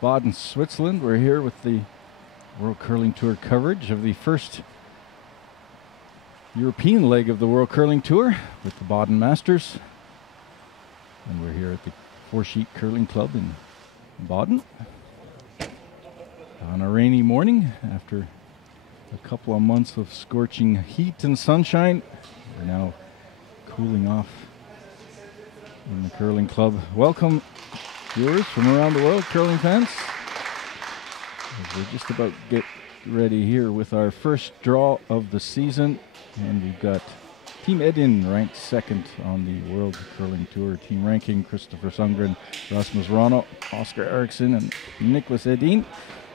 Baden, Switzerland. We're here with the World Curling Tour coverage of the first European leg of the World Curling Tour with the Baden Masters. And we're here at the Four Sheet Curling Club in Baden on a rainy morning after a couple of months of scorching heat and sunshine. We're now cooling off in the curling club. Welcome, viewers from around the world, curling fans. As we're just about get ready here with our first draw of the season, and we've got Team Edin ranked second on the World Curling Tour team ranking. Christopher Sundgren, Rasmus Rano, Oscar Eriksson, and Nicholas Edin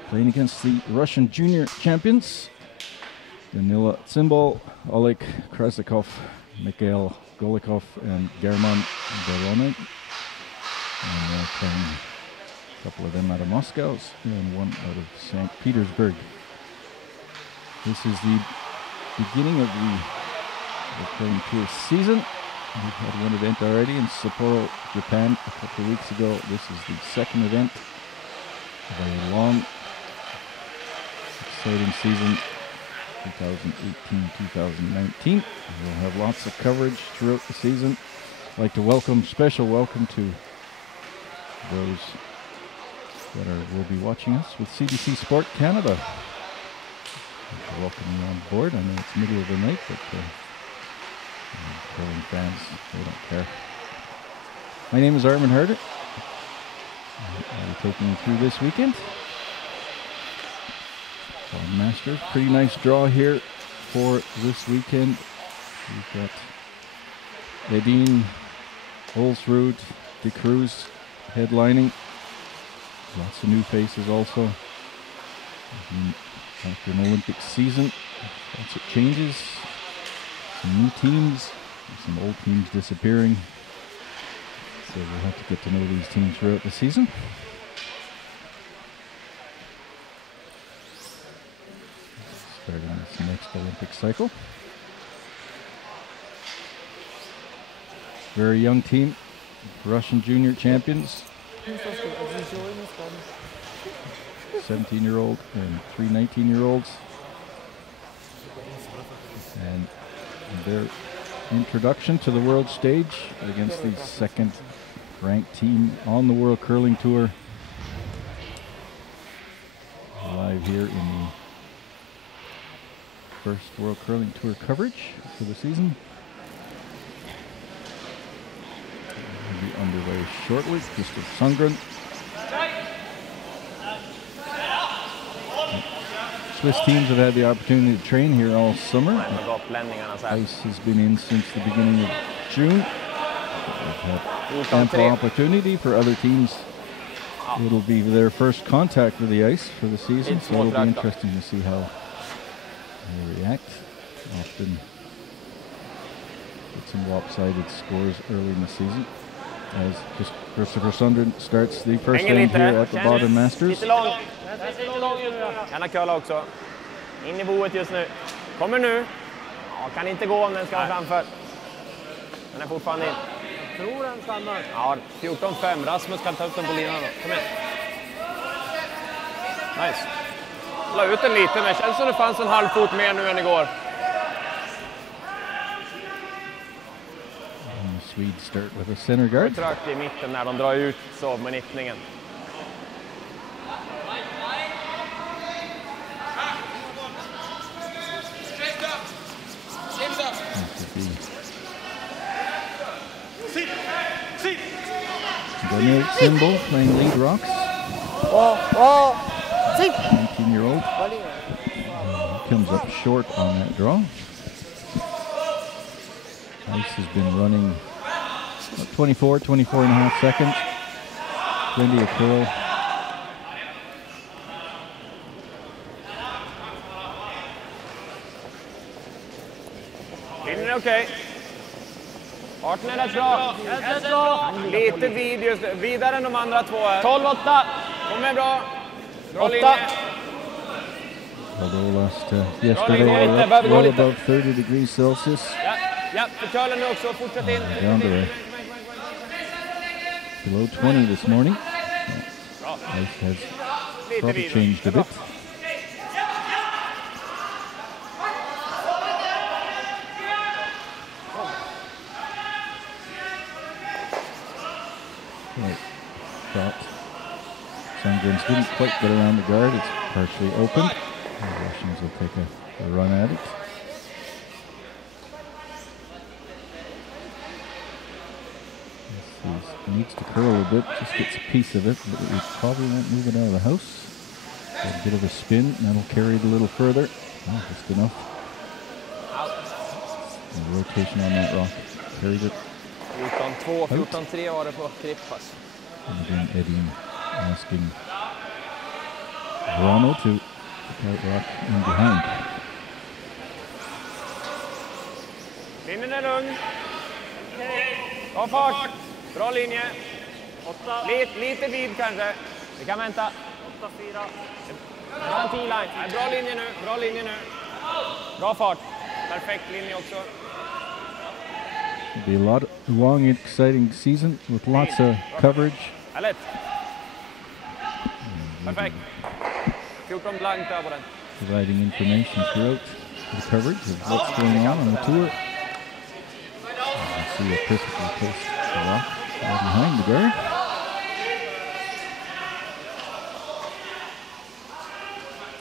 playing against the Russian junior champions Danila Tsimbal, Oleg Krasikov, Mikhail Golikov, and German Doronin. And they're playing a couple of them out of Moscow and one out of St. Petersburg. This is the beginning of the Curling Tour season. We've had one event already in Sapporo, Japan a couple of weeks ago. This is the second event of a long, exciting season, 2018-2019. We'll have lots of coverage throughout the season. I'd like to special welcome to those that will be watching us with CBC Sport Canada. I welcome you on board. I know it's middle of the night, but curling fans, they don't care. My name is Armin Herder. I'll be taking you through this weekend. Masters, pretty nice draw here for this weekend. We've got Edin, Olsrud, De Cruz headlining. Lots of new faces also. After an Olympic season, lots of changes. Some new teams, some old teams disappearing. So we'll have to get to know these teams throughout the season. Starting this next Olympic cycle. Very young team, Russian junior champions. 17-year-old and 3 19-year-olds. And their introduction to the world stage against the second ranked team on the World Curling Tour. Live here in the first World Curling Tour coverage for the season. Will be underway shortly. Christopher Sundgren. Swiss teams have had the opportunity to train here all summer. Ice has been in since the beginning of June. They've had ample opportunity for other teams. It'll be their first contact with the ice for the season, so it'll be interesting to see how they react. Often get some lopsided scores early in the season as Christopher Sundgren starts the first game here at the Baden Masters. Gärna curla också. In i boet just nu. Kommer nu. Ja, kan inte gå om den ska vara framför. Den är fortfarande in. Tror den stannar. Ja, 14-5. Rasmus kan ta upp den på linan då. Kom igen. Nice. La ut den lite, men det känns som det fanns en halv fot mer nu än igår. Swedes start with a center guard. Trögt i mitten när de drar ut så med nittningen. Daniel Tsimbal playing lead rocks. 19-year-old. Comes up short on that draw. Ice has been running 24 and a half seconds. Plenty of curl. Linjen är okej. Farten är rätt bra. Lite vid just vidare än de andra två här. 12-8. Kommer bra. Bra linje. Although last yesterday we were up well above 30 degrees Celsius. Ja, för curlen nu också. Fortsätt in. Down to below 20 this morning. Bra. Ice has probably changed a bit. Right. Shot. Sundgrens didn't quite get around the guard. It's partially open. The Russians will take a run at it. He needs to curl a bit, just gets a piece of it, but we probably won't move it out of the house. Got a bit of a spin, and that'll carry it a little further. Oh, just enough. And rotation on that rock. Carried it. 14-2, 14-3 var det på Krippas. And again, Edin asking Verano to put that rock in behind. Linjen är lugn. Ta fart. Bra linje. Lite vid kanske. Vi kan vänta. 8-4. Garantiline. Bra linje nu. Bra linje nu. Bra fart. Perfekt linje också. It'll be a long, exciting season with lots of coverage. Härligt. Perfekt. 14 blankt där på den. Providing information throughout the coverage of what's going on the tour. You can see a perfectly placed rock behind the guard.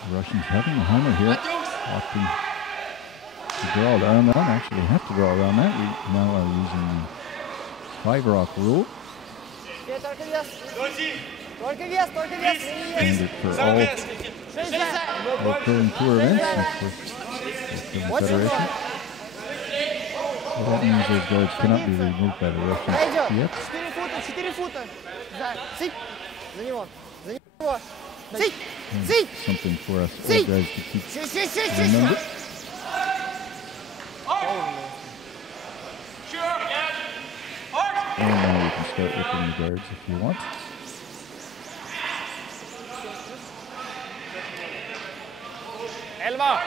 The Russians having a hammer here, opting to draw around that. Actually, have to draw around that. We now are using the 5-rock rule. Standard for all curling tour events, the Federation. So that means those guards cannot be removed by the Russians yet. Something for us old guys to keep remember. And now we can start whipping the guards if you want. Elva.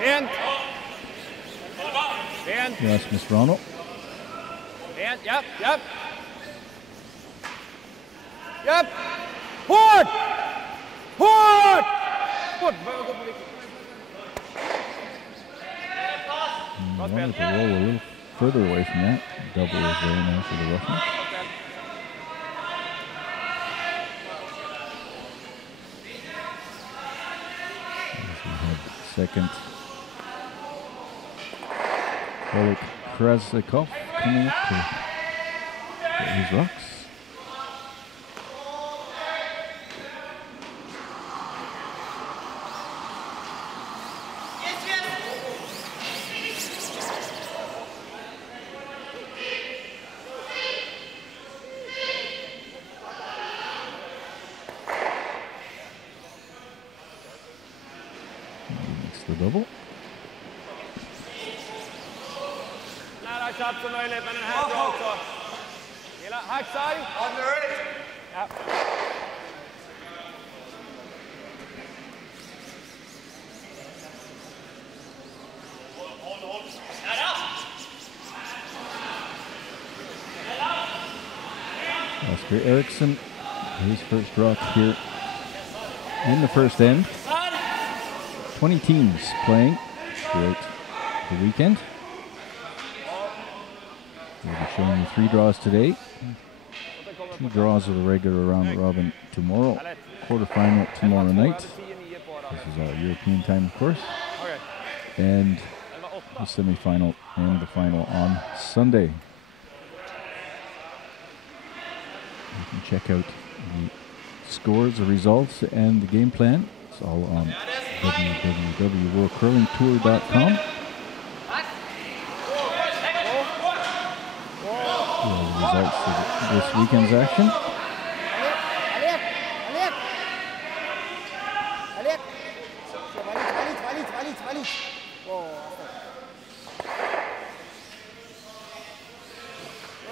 Rent. Rasmus Verano. Rent, japp. Japp! Hårt! Hårt! Hårt! I wanted to roll a little further away from that. Double is very nice for the Russians. As we had second Oleg Krasnikov coming up to get his rocks. The double. Nära chatt som möjligt, men den här är bra också. Gilla hacksaj. Ja. Oscar Eriksson, his first rock here in the first end. 20 teams playing throughout the weekend. We'll be showing you 3 draws today. 2 draws of the regular round robin tomorrow. Quarterfinal tomorrow night. This is our European time, of course. And the semifinal and the final on Sunday. You can check out the scores, the results, and the game plan. It's all on www.worldcurlingtour.com. The results of this weekend's action.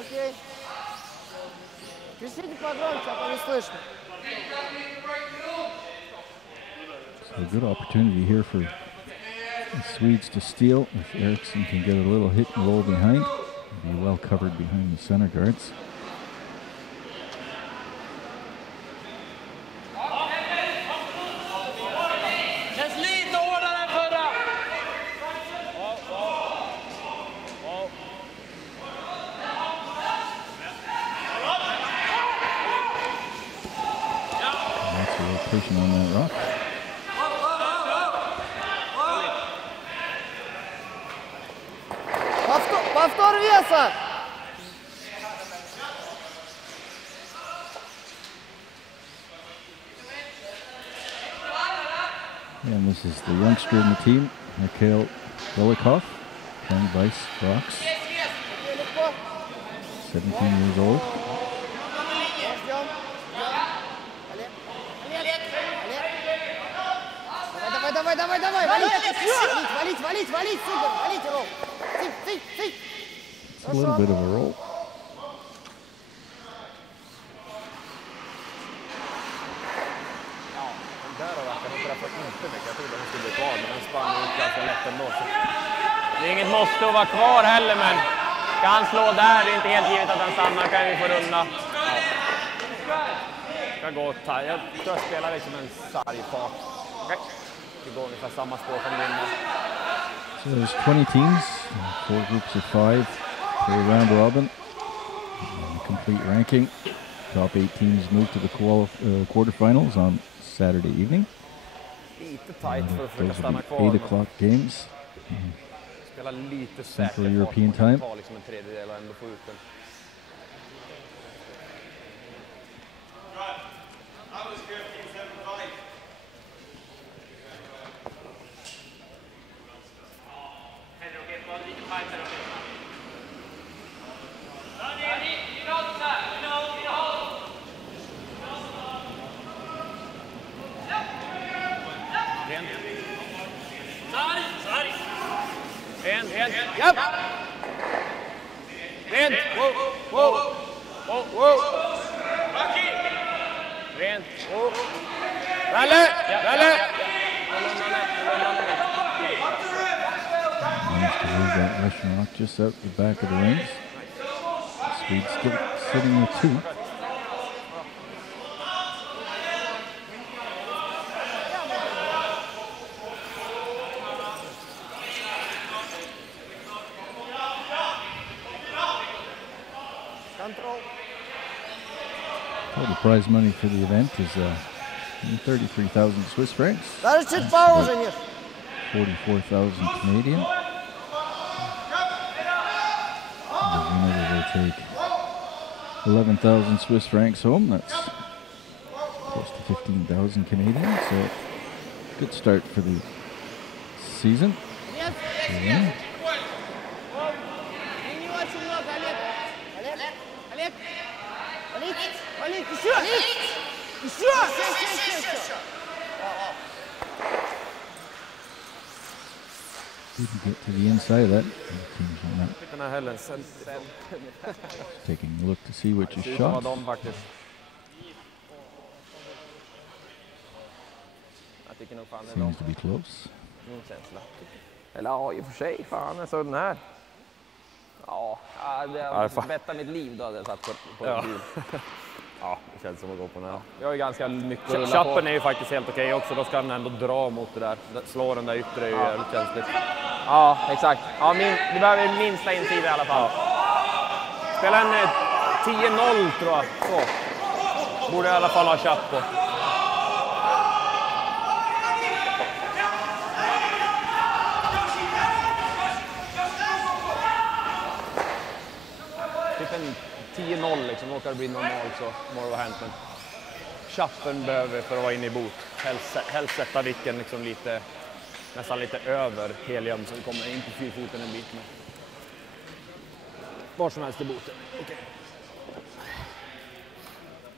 Окей. Кричите погромче, а то не слышно. A good opportunity here for the Swedes to steal. If Eriksson can get a little hit and roll behind, he'll be well covered behind the center guards. Pushing on that rock. And this is the youngster in the team, Mikhail Velikov, playing Vice Rocks, 17 years old. It's a little bit of a roll. Det är inget måste att vara kvar heller, men kan han slå där, det är inte helt givet att han stannar, kan vi få runda. Ska gå ta. Jag tror jag spelar liksom en sargfart. Det går ungefär samma spår som vinner. So there's 20 teams, 4 groups of 5 for a round robin. Complete ranking. Top 8 teams move to the quarterfinals on Saturday evening. Lite tight för att försöka stanna kvar. 8 o'clock games. Spela lite Central European time. Ta liksom en tredjedel och ändå få ut den. Yep. Rent. Whoa. Rent. Ralle. Managed to move that Russian rock just out the back of the rings. Swedes still sitting with 2. Total prize money for the event is 33,000 Swiss francs. That is 6,000. 44,000 Canadian. The winner will take 11,000 Swiss francs home. That's close to 15,000 Canadian. So good start for the season. Yes. Didn't get to the inside of that. Taking a look to see which is shot. Seems to be close. Eller ja, i och för sig, fan, så den här. Ja, det bettar mitt liv då hade jag satt på en bil. Ja, det känns som att gå på den här. Jag är ganska mycket rulla på. Chappen är ju faktiskt helt okej också, då ska den ändå dra mot det där. Slå den där yttre är ju jävligt känsligt. Ja, exakt. Ja, det behöver minsta insida i alla fall. Spela en 10-0 tror jag. Så. Borde i alla fall ha chapp på. Typ en 10-0 liksom, råkar det bli normalt så må det vara hänt. Men chappen behöver för att vara inne i bot. Helst sätta vicken liksom lite, nästan lite över helium så vi kommer in på 4-foten en bit med. Var som helst i boten. Okay.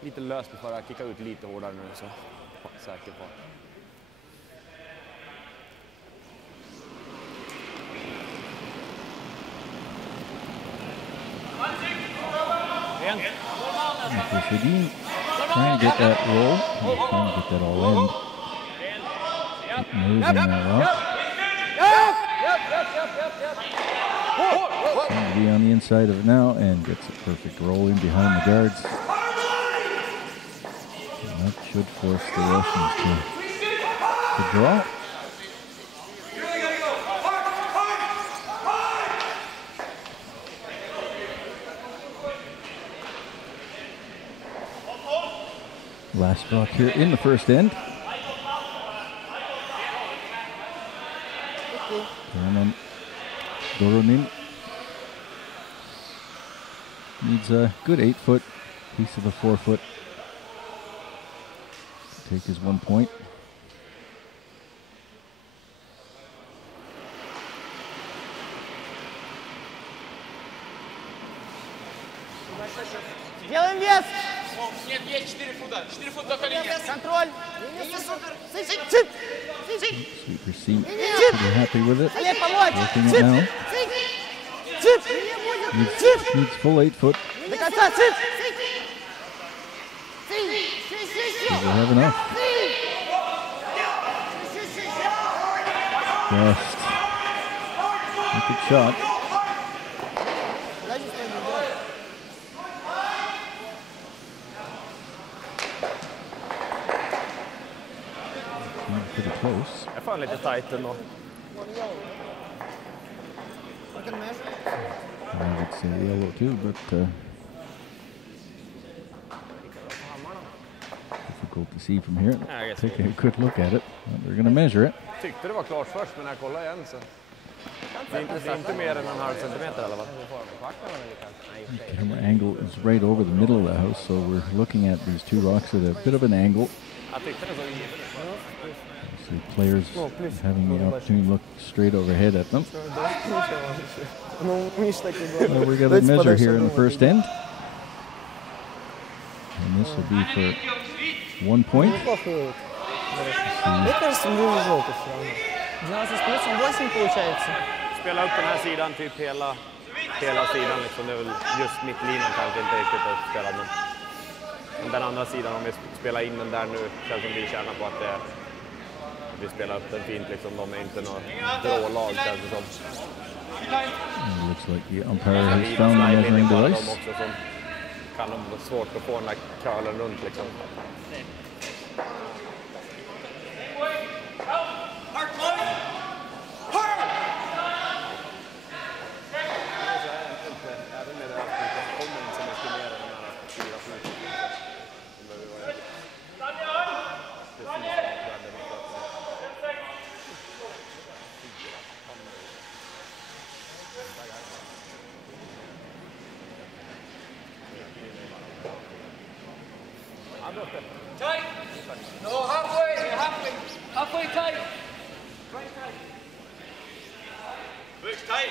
Lite löst för att kicka ut lite hårdare nu så säker på. Edin trying to get that roll, trying to get that all in. moving that rock. Seems to be on the inside of it now and gets a perfect roll in behind the guards. And that should force the Russians to draw. Last rock here in the first end. Doronin needs a good 8-foot piece of the 4-foot to take his 1 point. Делаем вес! Нет, есть 4 фута. 4 фута по линии. Контроль! Sweeper seems pretty happy with it. Working it now. Needs full 8-foot. Does it have enough? Best. Good shot. Pretty close. Jag får lite tight ändå. I would say yellow too, but difficult to see from here. Take a good look at it. They're going to measure it. Tyckte det var klart först, men när jag kollade igen så. Det är inte mer än 1/2 centimeter eller vad? The camera angle is right over the middle of the house, so we're looking at these two rocks at a bit of an angle. Jag tyckte det så givet. See players having the opportunity to look straight overhead at them. We got a measure here in the first end. And this will be for 1 point. Мне кажется, мы уже желтый все равно. 12 8 получается. Spela upp den här sidan, typ hela sidan liksom. Det är väl just mittlinan kanske inte riktigt att spela den. Den andra sidan, om vi spelar in den där nu, känns som vi tjänar på att vi spelar upp den fint liksom. De är inte något drålag känns det som. It looks like the umpire has found the measuring device. Också, som kan de vara svårt att få den där curlen runt liksom. Tight. No, halfway tight. Right tight. Looks tight.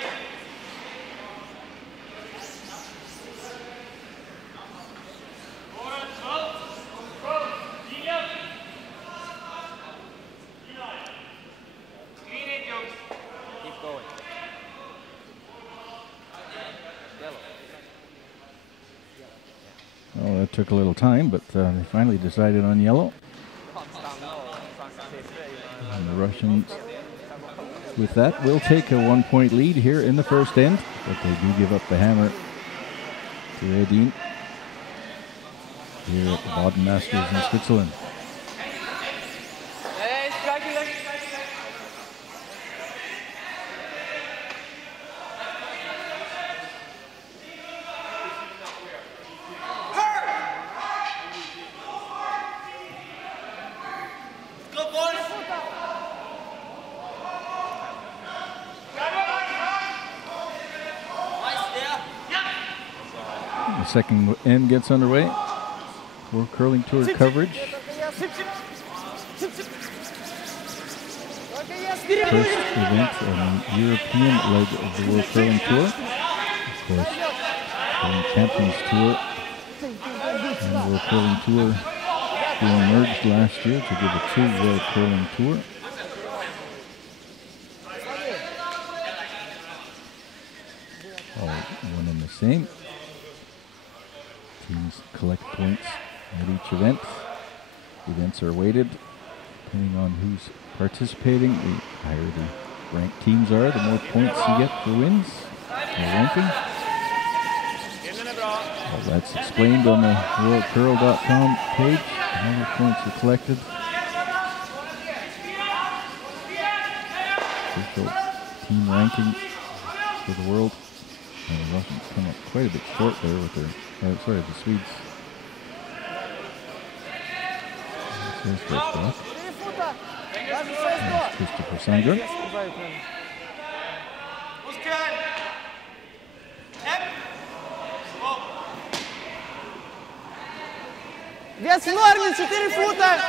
Keep going. Oh, that took a little time, but they finally decided on yellow. And the Russians, with that, will take a 1 point lead here in the first end, but they do give up the hammer to Edin here at the Baden Masters in Switzerland. The second end gets underway for Curling Tour coverage. First event on the European leg of the World Curling Tour. Of course, Curling Champions Tour and World Curling Tour being merged last year to give a 2 World Curling Tour. All one and the same. Teams collect points at each event. Events are weighted depending on who's participating, the higher the ranked teams are, the more points you get for wins, the ranking. All that's explained on the worldcurl.com page. How the points are collected. Official team ranking for the world. And the Russians come up quite a bit short there with their, the Swedes. There's first block. Christopher Sandgren. Вес в норме, 4 фута!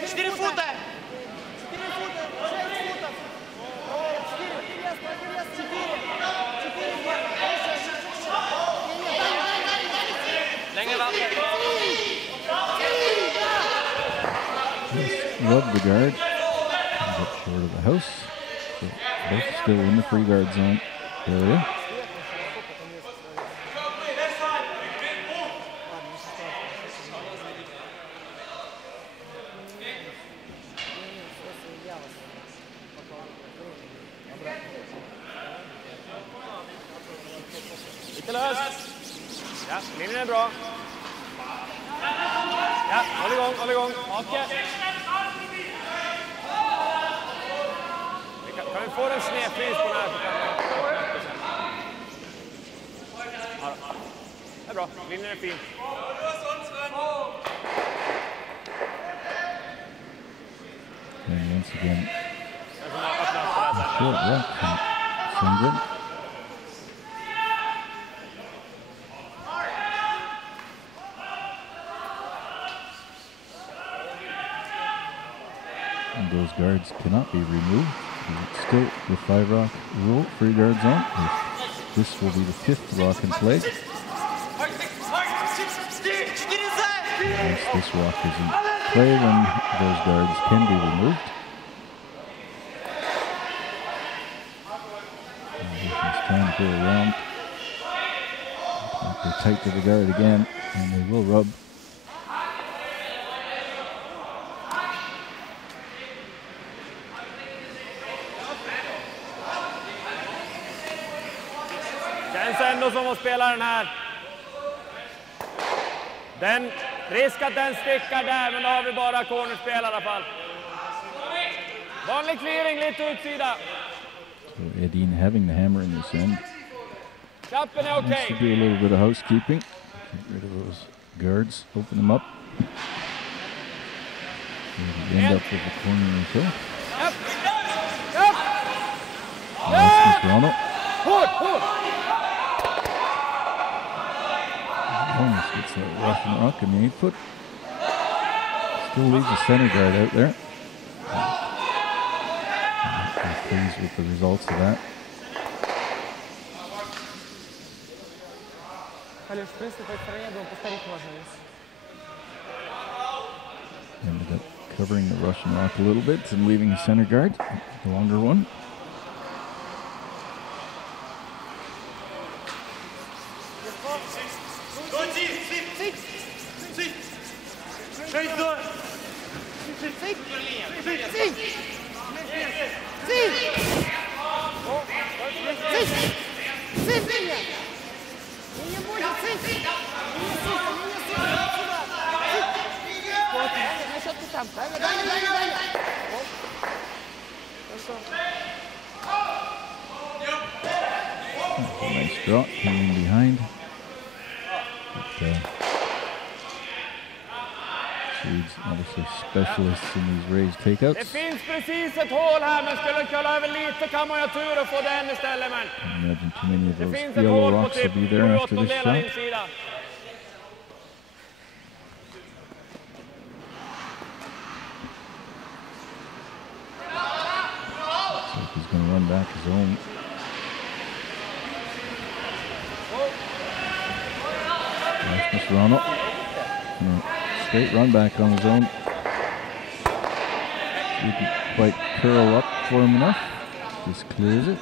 4 фута! 4 фута, 6 футов! 4 вес, 4! Längre vatten! Rub the guard. Comes up short of the house. So both still in the free guard zone area. Lite löst. Ja, linjen är bra. Ja, håll igång. Hake. Kan vi få en snedflis på den här så kan ja, det är bra, linjen är fin. And once again, a short rock from Sandgren. And those guards cannot be removed. It's still the 5 rock rule, free guard zone. This will be the 5th rock in play. Once this rock is in play, then those guards can be removed. It's time to go around. They're tight to the guard again, and they will rub. Känns ändå som att spela den här. Den risk att den stickar där, men då har vi bara cornerspel i alla fall. Vanlig clearing, lite utsida. So Edin having the hammer in this end. Kappen är okej. Should do a little bit of housekeeping. Get rid of those guards, open them up. Maybe end up with a corner or so. Upp! Rasmus Ronald. Hårt! Almost gets that Russian rock in the 8 foot. Still leaves the center guard out there. I'm pleased with the results of that. Ended up covering the Russian rock a little bit and leaving the center guard, the longer one. Nice drop, coming behind. But, Swedes obviously specialists in these raised takeouts. Det finns precis ett hål här, men skulle köra över lite kan man ju ha tur och få den istället. Men I imagine too many of det those finns ett yellow hål på rocks will typ be there after this 7/8 shot. insida. So he's going to run back his own. Rasmus Ronald. Straight run back on his own. Didn't quite curl up for him enough. Just clears it.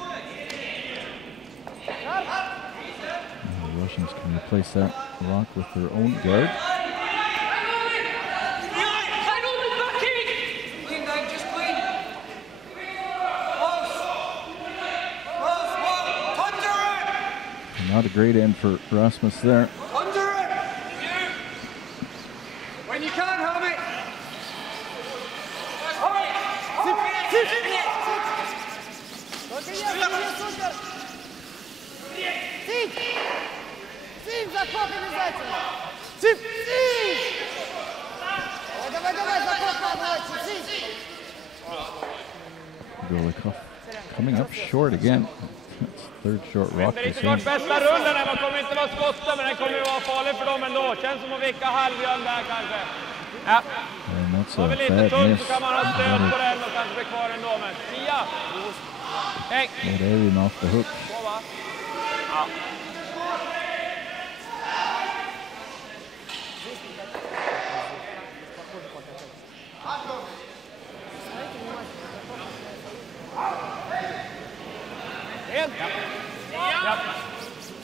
And the Russians can replace that rock with their own guard. Not a great end for Rasmus there. Under it! When you can, homie! Сим, заход обязательно! Сим! Давай, заход побольше! Сим! Golikov coming up short again. That's third short rock. Det är inte varit bästa rullen här, man kommer inte vara skotten, men den kommer ju vara farlig för dem ändå. Känns som att vicka halvjön där kanske. Ja. Var det lite tunt så kan man ha stöd på den och kanske bli kvar ändå, men Sia! Hej! Edin off the hook. Så va? Ja.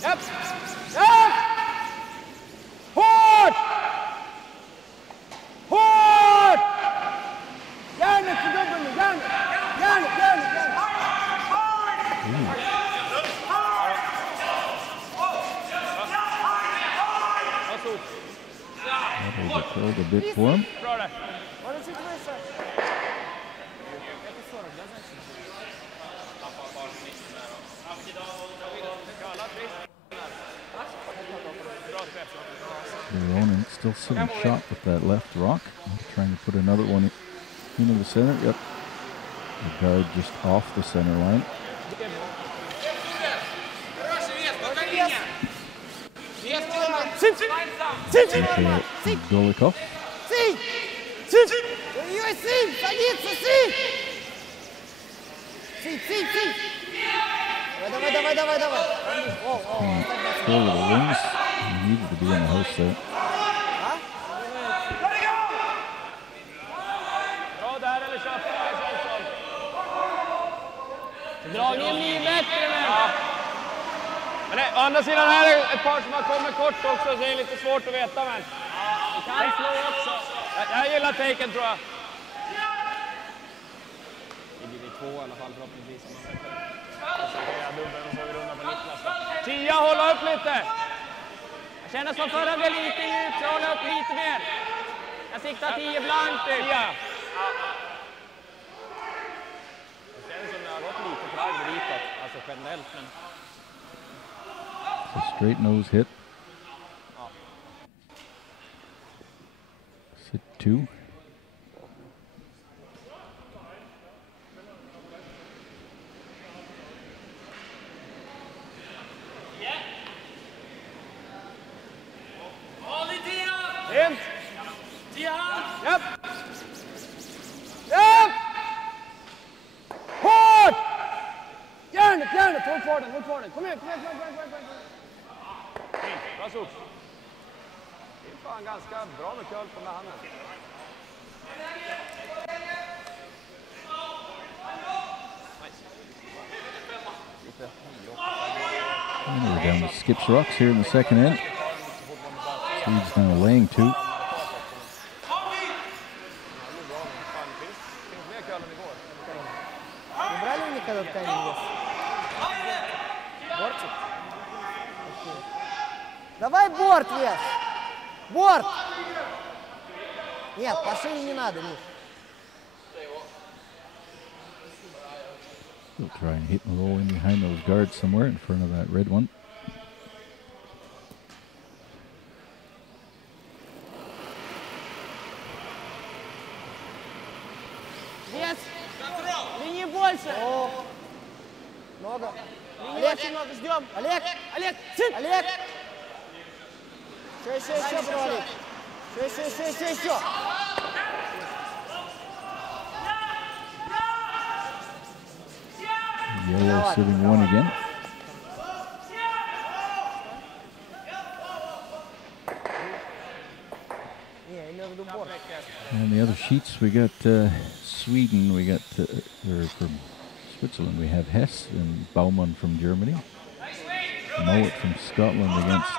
Japp! Hårt! Hårt! Järnet för gubben nu, järnet! That curled a bit for him. Bra där. Doronin still sitting shot with that left rock. Trying to put another one into the center. Yep. The guard just off the center line. Golikov. Давай. Full of the wings. He needed to be in the house there. Bra där eller köp det, Svensson. Dragningen blir bättre men å andra sidan här är ett par som har kommit kort också, så det är lite svårt att veta, men det kan slå också. Jag gillar taken, tror jag. Det blir 2 i alla fall förhoppningsvis. Tia, hålla upp lite! Jag känner som förra blev lite djupt, så hålla upp lite mer. Jag siktar 10 blankt, Tia. Det känns som det har gått lite för agg ditåt, alltså generellt, men... A straight nose hit. Sit 2. Rent! Japp! Hårt! Järnet! Håll kvar den! Kom igen! Bra så. Det är fan ganska bra med köl på den här handen. And we're down to Skips Rocks here in the second end. Swedes now laying 2. Давай борт вес! Борт! Нет, по шее не надо, Миш. He'll try and hit and roll in behind those guards somewhere in front of that red one. Вес! Линии больше! Много. Олег, немного ждем. Олег! Олег! Еще, бро, Олег. Еще. Yellow sitting 1 again. And the other sheets, we got Sweden, we got or from Switzerland, we have Hess and Baumann from Germany. Mowat from Scotland against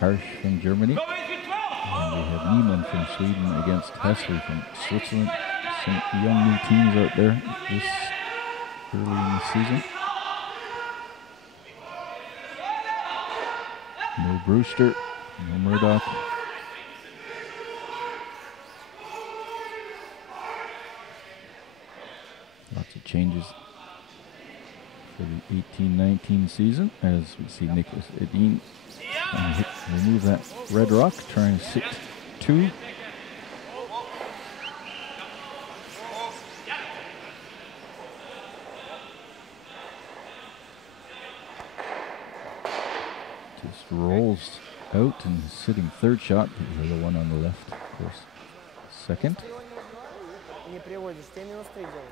Harsh from Germany. And we have Niemann from Sweden against Hessler from Switzerland. Some young new teams out there this early in the season. No Brewster, no Murdoch. Lots of changes for the 18-19 season as we see Nicholas Edin remove that red rock, trying to sit 2. Just rolls out and is sitting 3rd shot. The one on the left, of course, 2nd. Не приводишь, ты минус 3 делай.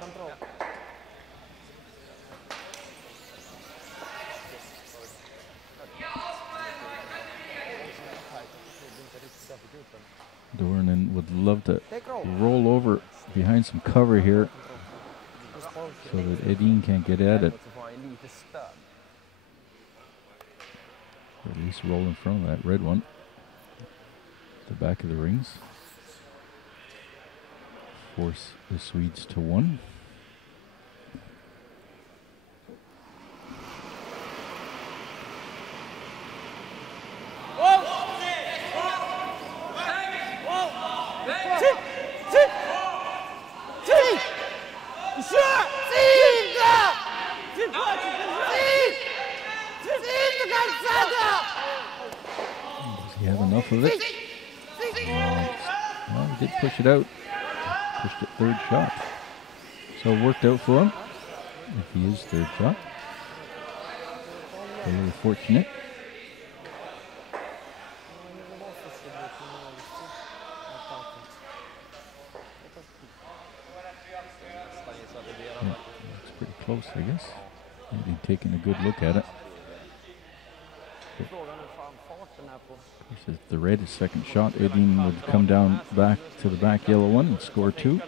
Контрол. Doronin would love to roll over behind some cover here so that Edin can't get at it. Or at least roll in front of that red one. The back of the rings. Force the Swedes to 1. Does he have enough of it? Well, he did push it out. Pushed it 3rd shot. So it worked out for him. If he is 3rd shot. Very fortunate. Yeah, it's pretty close, I guess. Maybe taking a good look at it. If the red is 2nd shot, Edin would come down back to the back yellow one and score 2.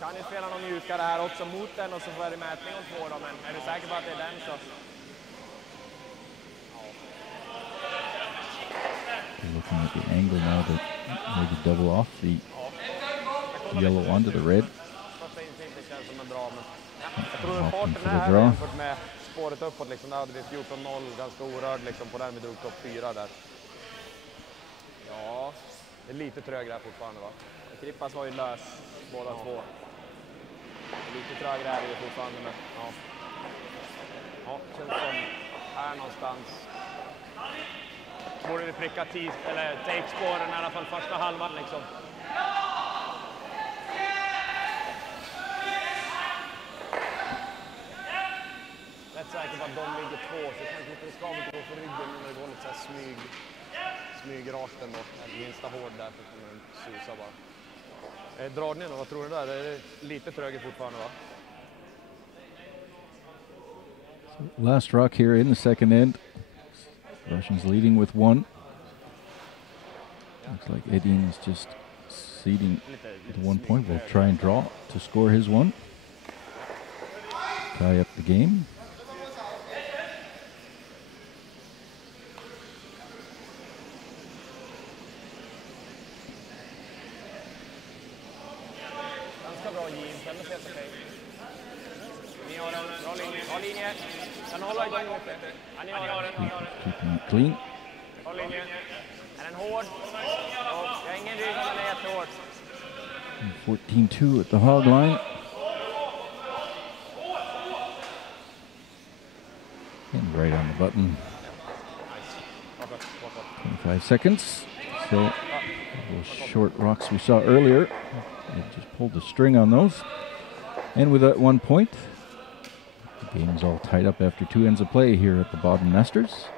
Kan ju spela någon mjukare här också mot den och så får det mätning om 2 då, men är du säker på att det är den så? Looking at the angle now to maybe double off the yellow onto the red. Jag tror en parten här jämfört med spåret uppåt liksom, där hade vi 14-0 ganska orörd liksom på den vi drog topp 4 där. Ja, det är lite trögare här fortfarande va? Krippas var ju lös båda två. Lite trögare är det ju fortfarande men ja. Ja, känns som här någonstans. Borde vi pricka eller take-spåren i alla fall första halvan liksom. Rätt säker på att de ligger 2 så kanske inte det ska inte gå för ryggen när det går lite så här smyg rakt ändå. Minsta hård där för kommer den susa bara. Dragningen då, vad tror du där? Är det lite trögare fortfarande va? Last rock here in the 2nd end. Russians leading with 1. Looks like Edin is just ceding to 1 point. Will try and draw to score his 1. Tie up the game. Keeping it clean. 14-2 at the hog line. And right on the button. 25 seconds. So those short rocks we saw earlier, they just pulled the string on those. And with that 1 point, the game is all tied up after 2 ends of play here at the Baden Masters.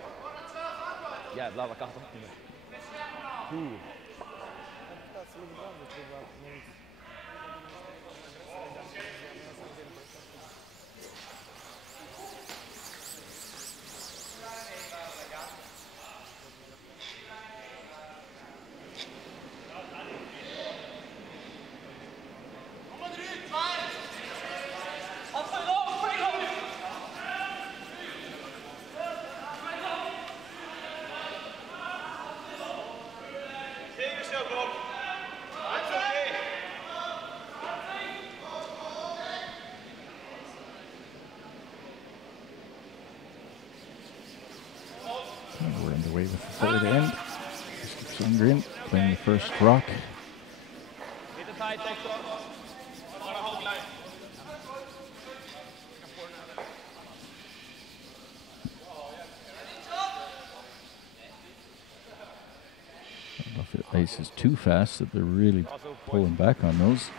third end. Sundgren playing the first rock. I don't know if the ice is too fast that they're really pulling back on those.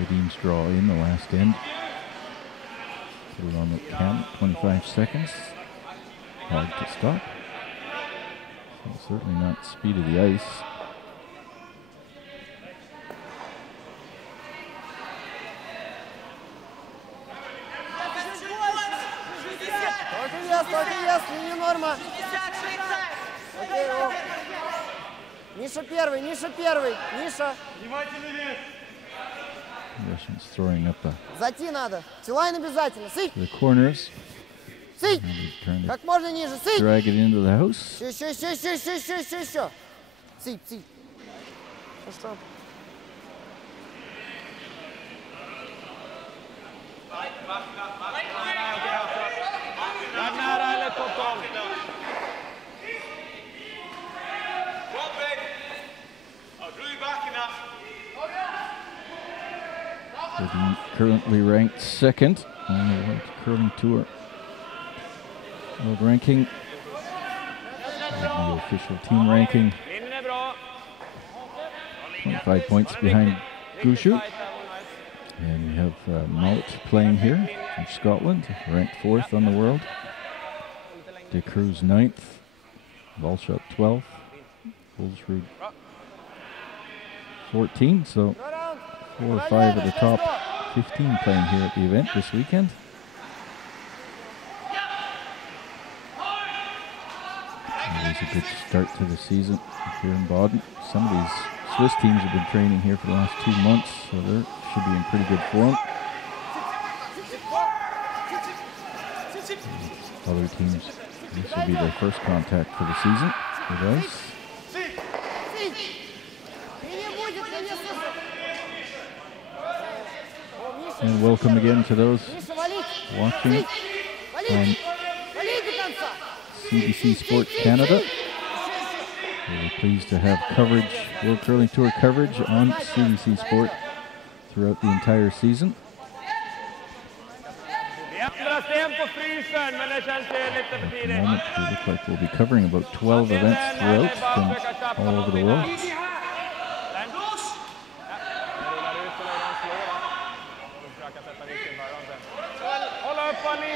Edin's draw in the last end. Put it on the cam, 25 seconds. Hard to stop. So certainly not speed of the ice. не норма. Окей, о. Миша первый, Миша. Russians throwing up the Зайти надо. Тилайн обязательно. Сый. the corners. Сый. Trying to Как можно ниже. Сый. drag it into the house. Еще. Сый. Ну что? Edin currently ranked second on the World Curling Tour World Ranking. The official team ranking. 25 points behind Gushu. And we have Malt playing here from Scotland, ranked 4th on the world. De Cruz 9th, Walshut 12th, Bulsrud 14. So 4 or 5 of the top 15 playing here at the event this weekend. Always a good start to the season here in Baden. Some of these Swiss teams have been training here for the last 2 months, so they should be in pretty good form. Other teams, this will be their first contact for the season with ice. And welcome again to those watching on CBC Sport Canada. We're pleased to have coverage, World Curling Tour coverage on CBC Sport throughout the entire season. At the moment, we look like we'll be covering about 12 events throughout from all over the world.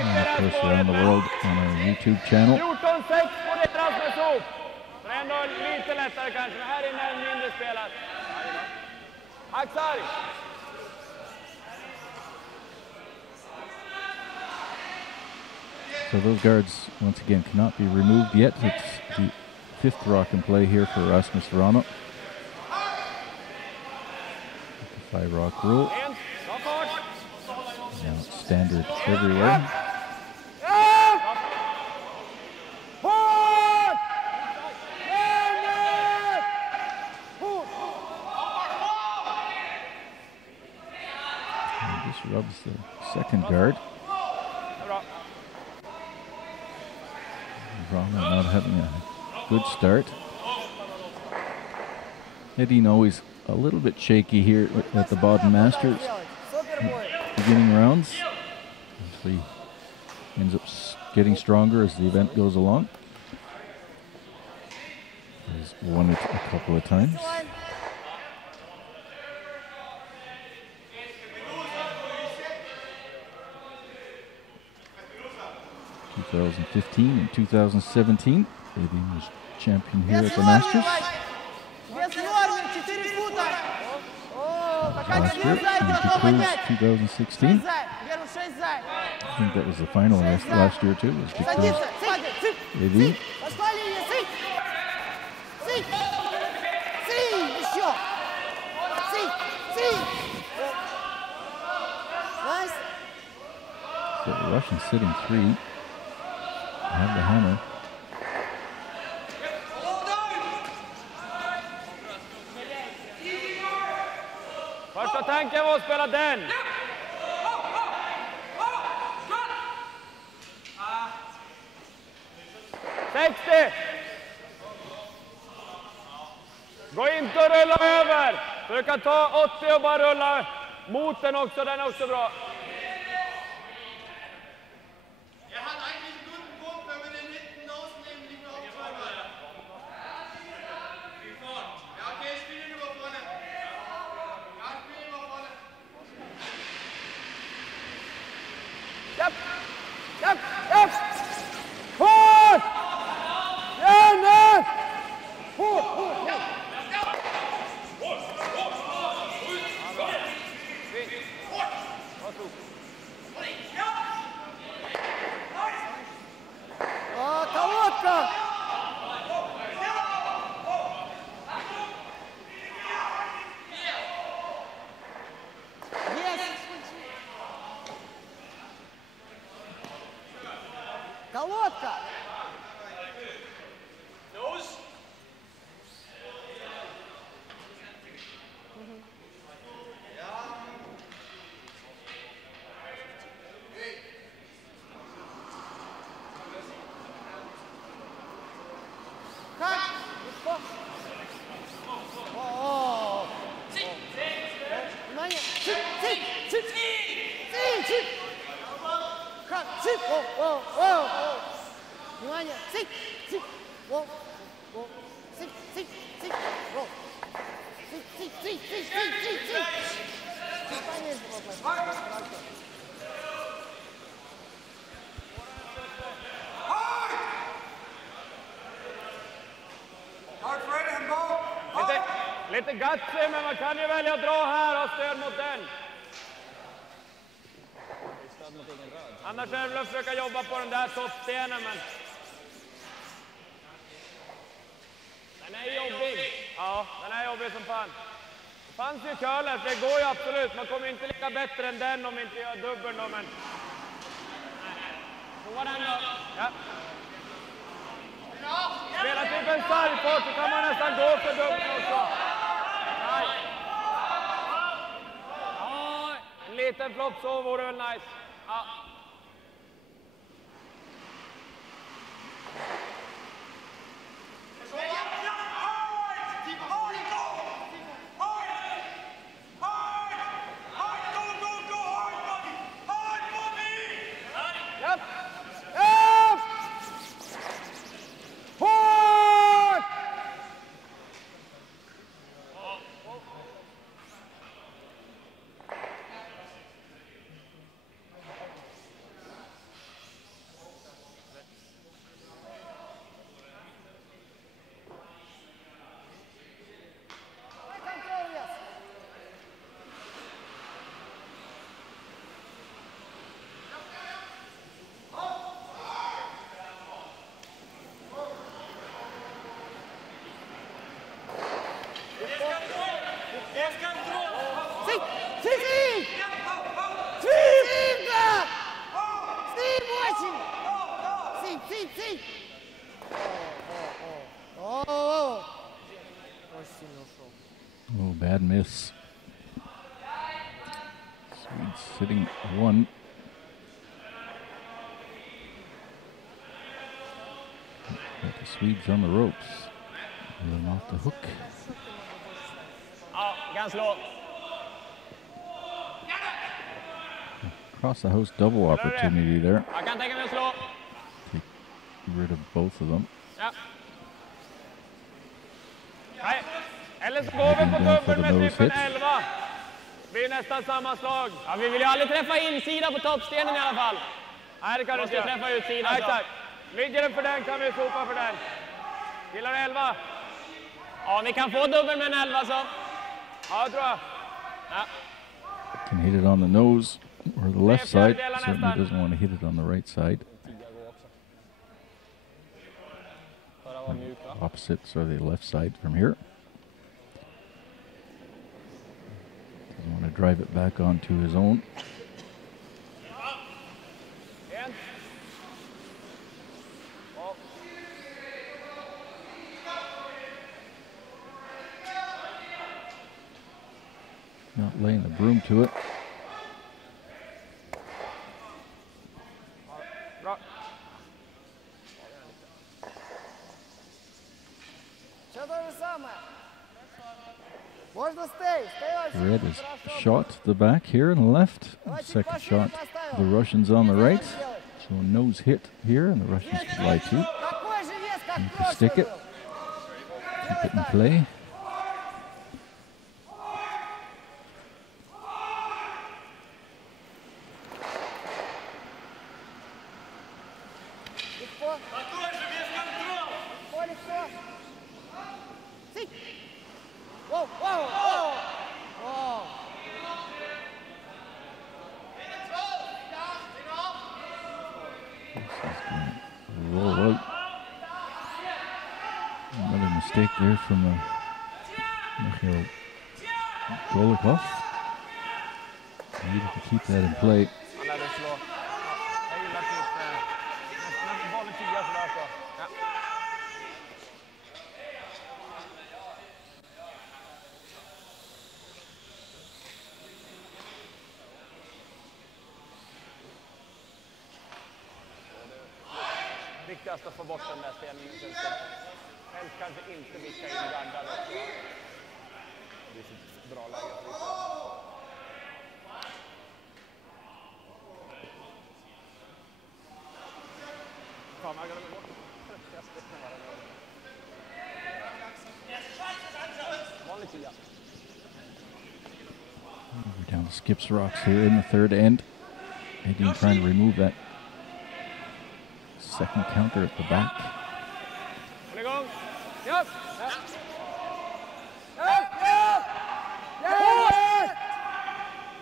And of course around the world on our YouTube channel. So those guards, once again, cannot be removed yet. It's the 5th rock in play here for Rasmus Verano. The 5 rock rule. Now it's standard everywhere. And this rubs the second guard. Verano not having a good start. Edin always a little bit shaky here at the Baden Masters. Beginning rounds. So he ends up getting stronger as the event goes along. He's won it a couple of times. 2015 and 2017. Edin was champion here at the Masters. Last year, and De Cruz 2016. I think that was the final last year too. Was De Cruz, Edin. So the Russians sitting 3. Have the hammer. Första tanken var att spela den. 60! Gå inte och rulla över! Du kan ta 80 och bara rulla mot den också, den är också bra. Japp! Japp! Japp! Hårt! Gärna! Hårt! Hårt! Колодка! Есть! Колодка! Внимание! Чик! Чик! Чик! Чик! Чик! Как? Чик! Воу! Воу! Внимание! Чик! Чик! Воу! Воу! Чик! Чик! Чик! Воу! Чик! Чик! Чик! Чик! Чик! Чик! Чик! Поменьше попасть. Lite gutsy, men man kan ju välja att dra här och stöd mot den. Annars är det väl att försöka jobba på den där toppstenen, men... Den är jobbig. Ja, den är jobbig som fan. Det fanns ju curler, för det går ju absolut. Man kommer inte lika bättre än den om vi inte gör dubbeln då, men... Så den då. Ja. Spela typ en sargfart så kan man nästan gå för dubbeln också. Ja, en liten flopp så vore väl nice. Ja. Japp! Japp! Hårt! Сик! Сик! Сик! Сик! Очень! Сик! Сик! Сик! О! Очень сильно ушел. Oh, bad miss. Swedes sitting 1. Got the Swedes on the ropes. And off the hook. Ja, kan slå. Across the house double opportunity there. Jag kan tänka mig att slå. Get rid of both of them. Ja. Nej, eller så går vi på dubbel med trippen 11. Det blir nästan samma slag. Ja, vi vill ju aldrig träffa insida på toppstenen i alla fall. Nej, det kan du inte träffa utsida. Ja, exakt. Ligger den för den kan vi sopa för den. Gillar du 11? Ja, vi kan få dubbel med en 11 så. Ja, tror jag. Ja. Can hit it on the nose or the left side. Certainly doesn't want to hit it on the right side. Opposite, so the left side from here. Doesn't want to drive it back onto his own. Not laying the broom to it. Bra. Red is shot to the back here and left. Second shot, the Russians on the right. So a nose hit here, and the Russians fly two. Need to stick it. Keep it in play. Roll out. Another mistake there from Mikhail Golikov. Needed to keep that in play. Viktigast att få bort den där ställningen. Helst kanske inte vicka in gardar också. Det är ett bra läge att vicka. Fan, man glömmer bort. Vanlig 10. We're down to skips rocks here in the third end. Edin trying to remove that second counter at the back.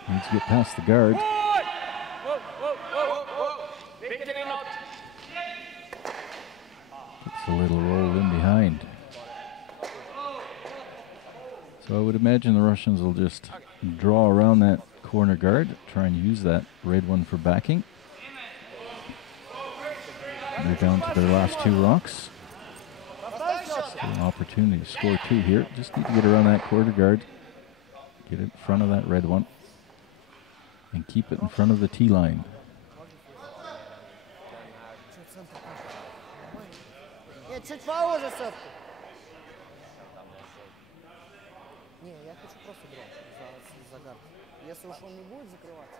Needs to get past the guard. Gets a little roll in behind. So I would imagine the Russians will just draw around that corner guard, try and use that red one for backing. They're down to their last two rocks. Still an opportunity to score two here. Just need to get around that quarter guard, get in front of that red one, and keep it in front of the tee line. Чуть поуже сетку. Не, я хочу просто брать за гард. Если уж он не будет закрываться.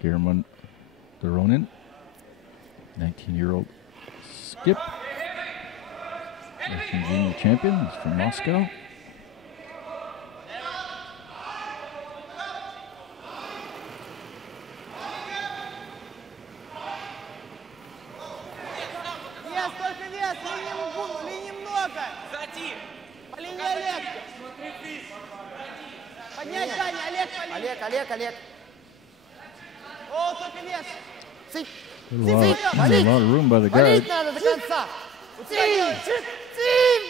German Doronin, 19-year-old skip. Russian junior champion. He's from Moscow. Вес, только вес, линий много. По линии Олег. Поднять, Даня, Олег, по линии. Олег. О, только вес. Цып. A lot of room by the guard. Валить надо до конца. Цып,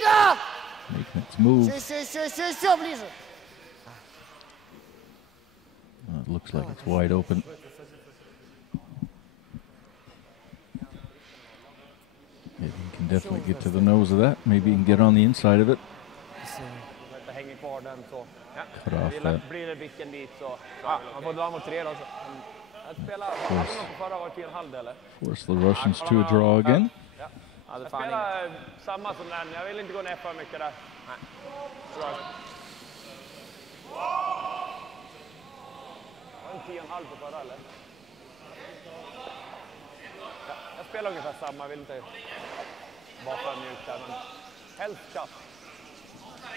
да. Making its move. Еще ближе. It looks like it's wide open. Maybe he can definitely get to the nose of that. Maybe he can get on the inside of it. Cut off that. Blir det vilken dit så han får dra mot 3 också. Att spela förra var 10,5 eller? Force the Russians to a draw again. Jag spelar samma som den. Jag vill inte gå ner för mycket där. Nej. Var en 10,5 på förra eller? Jag spelar ungefär samma. Jag vill inte vara för mjuk där, men helst chatt.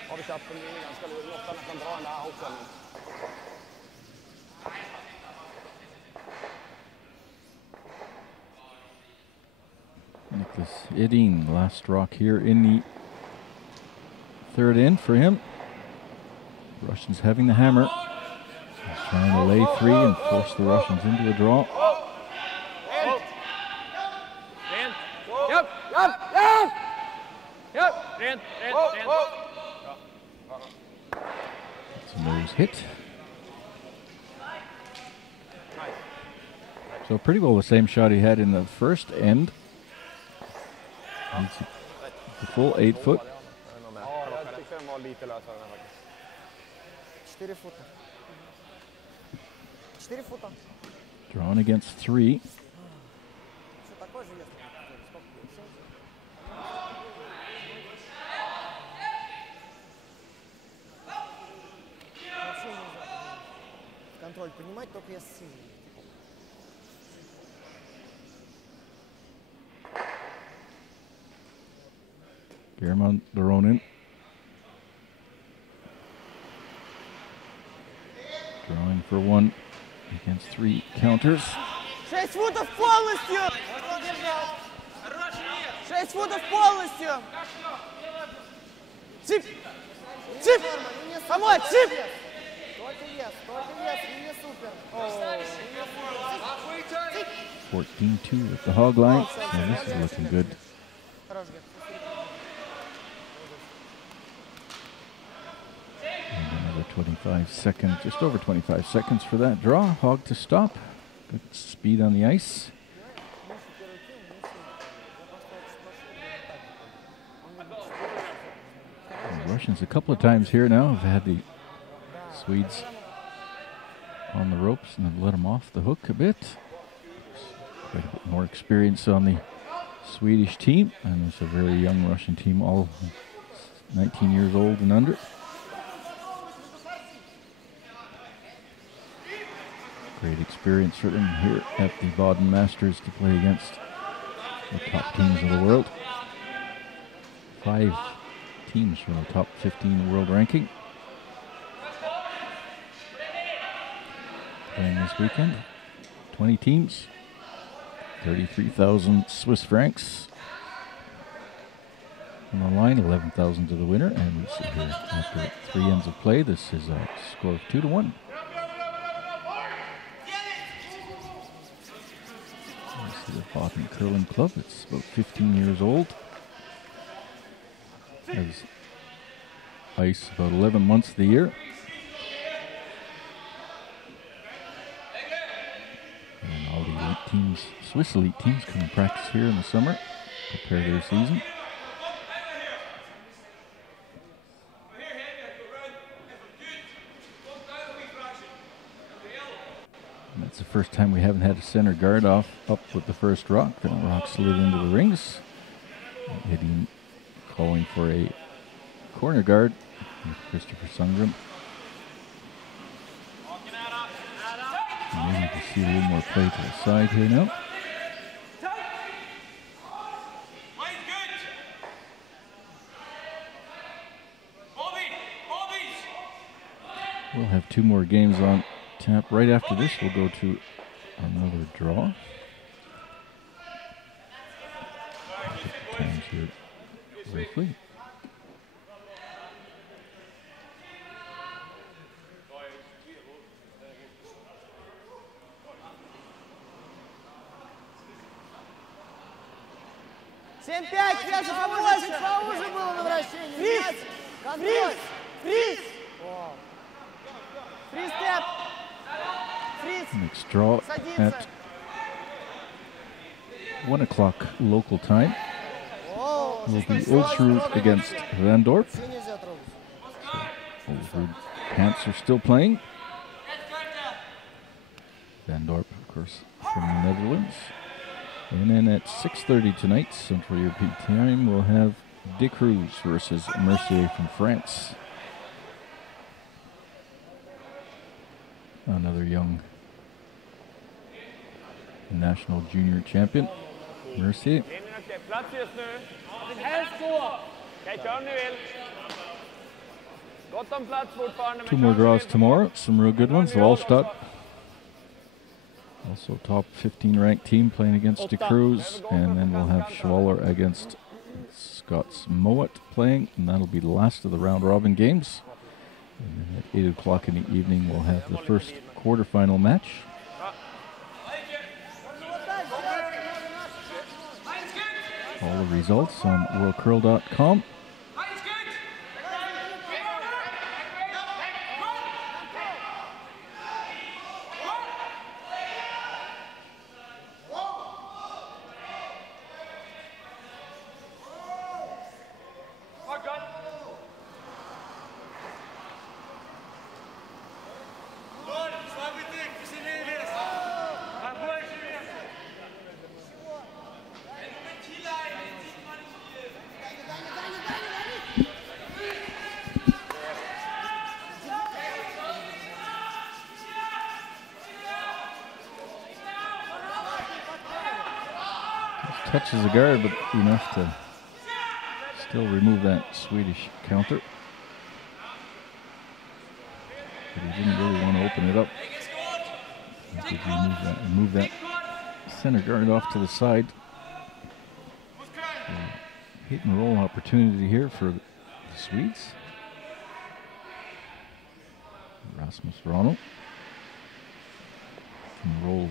Har vi chatt på linjen ska du låta nästan dra den där också. Nicholas Edin, last rock here in the third end for him. Russians having the hammer. He's trying to lay three and force the Russians into a draw. It's a nose hit. So pretty well the same shot he had in the first end. It's the full 8 foot. 4 фута. 4 фута. Drawn against 3. Что такое железо? Сколько? весы. Doronin. Drawing for one against 3 counters. 6 футов полностью! 6 футов полностью! Цып! Цып! Помочь! Цып! Только вес, не супер. 14-2 at the hog line. Now this is looking good. Хорош, Гер. And another 25 seconds, just over 25 seconds for that draw. Hog to stop. Good speed on the ice. The Russians a couple of times here now have had the Swedes on the ropes and have let them off the hook a bit. Quite a bit more experience on the Swedish team, and it's a very young Russian team, all 19 years old and under. Great experience for them here at the Baden Masters to play against the top teams of the world. 5 teams from the top 15 world ranking playing this weekend. 20 teams, 33,000 Swiss francs on the line, 11,000 to the winner. And we see here after 3 ends of play, this is a score of 2-1. The Baden Curling Club. It's about 15 years old. Has ice about 11 months of the year. And all the elite teams, Swiss elite teams, come and practice here in the summer, prepare their season. And that's the first time we haven't had a center guard up with the first rock. The rock slid into the rings. Edin calling for a corner guard with Christopher Sundgren. Maybe to see a little more play to the side here now. We'll have 2 more games on tap. Right after this, we'll go to another draw. I'll get the times here briefly. Семь, 5, веса побольше, поуже было на вращении. Фриз! Фриз! Фриз! Фриз, степ! Фриз! Next draw at 1 o'clock local time will be Ulsrud against Van Dorp. Ulsrud Pants are still playing. Van Dorp, of course, from the Netherlands. And then at 6:30 tonight, Central European time, we'll have De Cruz versus Mercier from France. Another young national junior champion, Mercier. 2 more draws tomorrow, some real good ones. Wallstatt, also top 15 ranked team playing against De Cruz, and then we'll have Schwaller against Scots Mowat playing, and that'll be the last of the round robin games. And then at 8 o'clock in the evening, we'll have the first quarterfinal match. All the results on worldcurl.com. Just touches the guard, but enough to still remove that Swedish counter. But he didn't really want to open it up. I think he moved that center guard off to the side. Hit and roll opportunity here for the Swedes. Rasmus Ronald can roll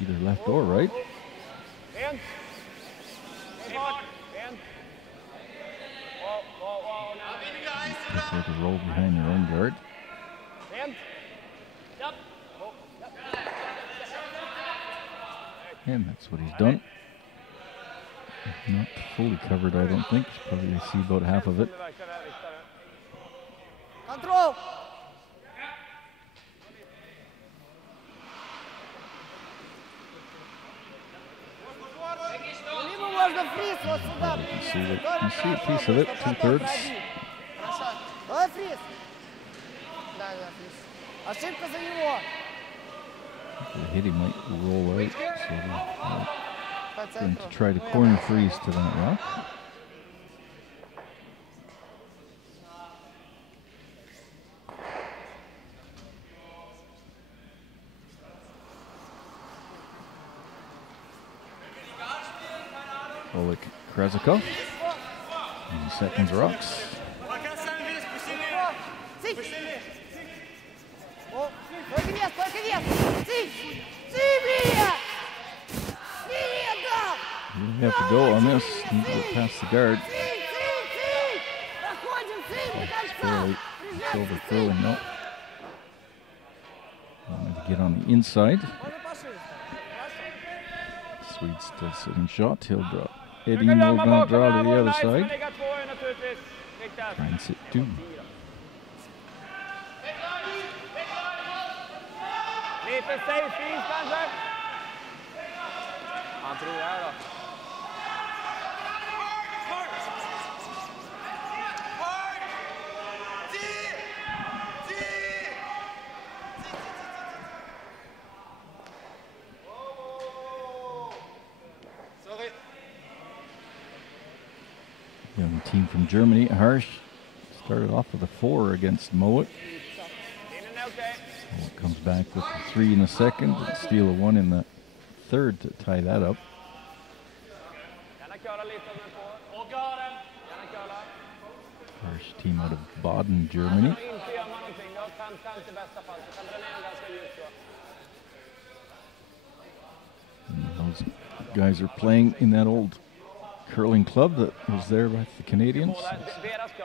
either left or right. Prefer to roll behind your own guard. And that's what he's done. Not fully covered, I don't think. Probably see about half of it. Control. You can see a piece of it, 2/3. Давай фриз. Да, фриз. Ошибка за него. The hit he might roll out, so they're going to try to corner freeze to that rock. Oleg Krasikov. 20 seconds rocks. You have to go on this. Need to get past the guard. It's over curling now. Wanted to get on the inside. Swede still sitting shot. He'll drop. Edin will now draw to the other side. Try and sit two. Young team from Germany, Harsh, started off with a 4 against Moet. Moet comes back with a 3 in the second and steal a 1 in the third to tie that up. Harsh team out of Baden, Germany. And those guys are playing in that old curling club that was there with the Canadians.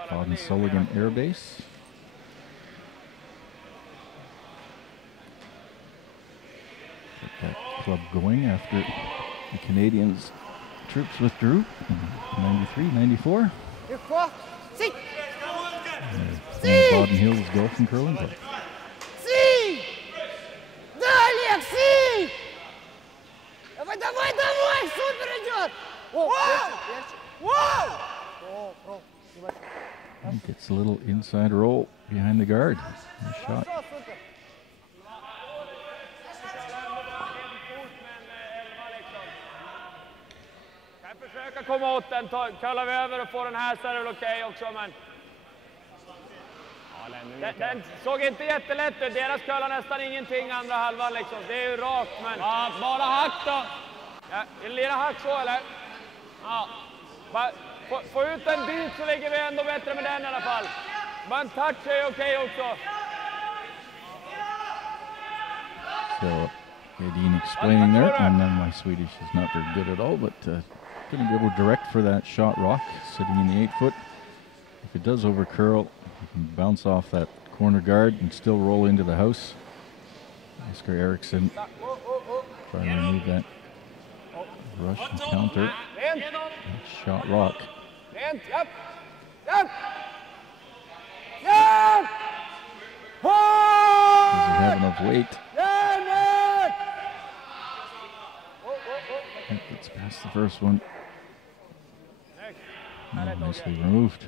Baden Sullivan Air Base. Get that club going after the Canadians troops withdrew in 93, 94. Baden Hills Golf and Curling Club. Gets a little inside roll behind the guard. Nice shot. Försöka komma åt den, kallar vi över och får den här så är det okej också, men den såg inte jättelätt ut. Deras kallar nästan ingenting andra halvan liksom. Det är ju rakt, men ja, bara hack då. Ja, vill lira hack så eller? Ja. Få ut en bit så ligger vi ändå bättre med den i alla fall. Bara en touch är okej också. So, Edin explaining there, and then my Swedish is not very good at all, but going to be able to direct for that shot rock, sitting in the 8 foot. If it does over curl, you can bounce off that corner guard and still roll into the house. Oskar Eriksson trying to remove that Russian counter. That shot rock. Doesn't have enough weight. Gets past the first one. And nicely removed.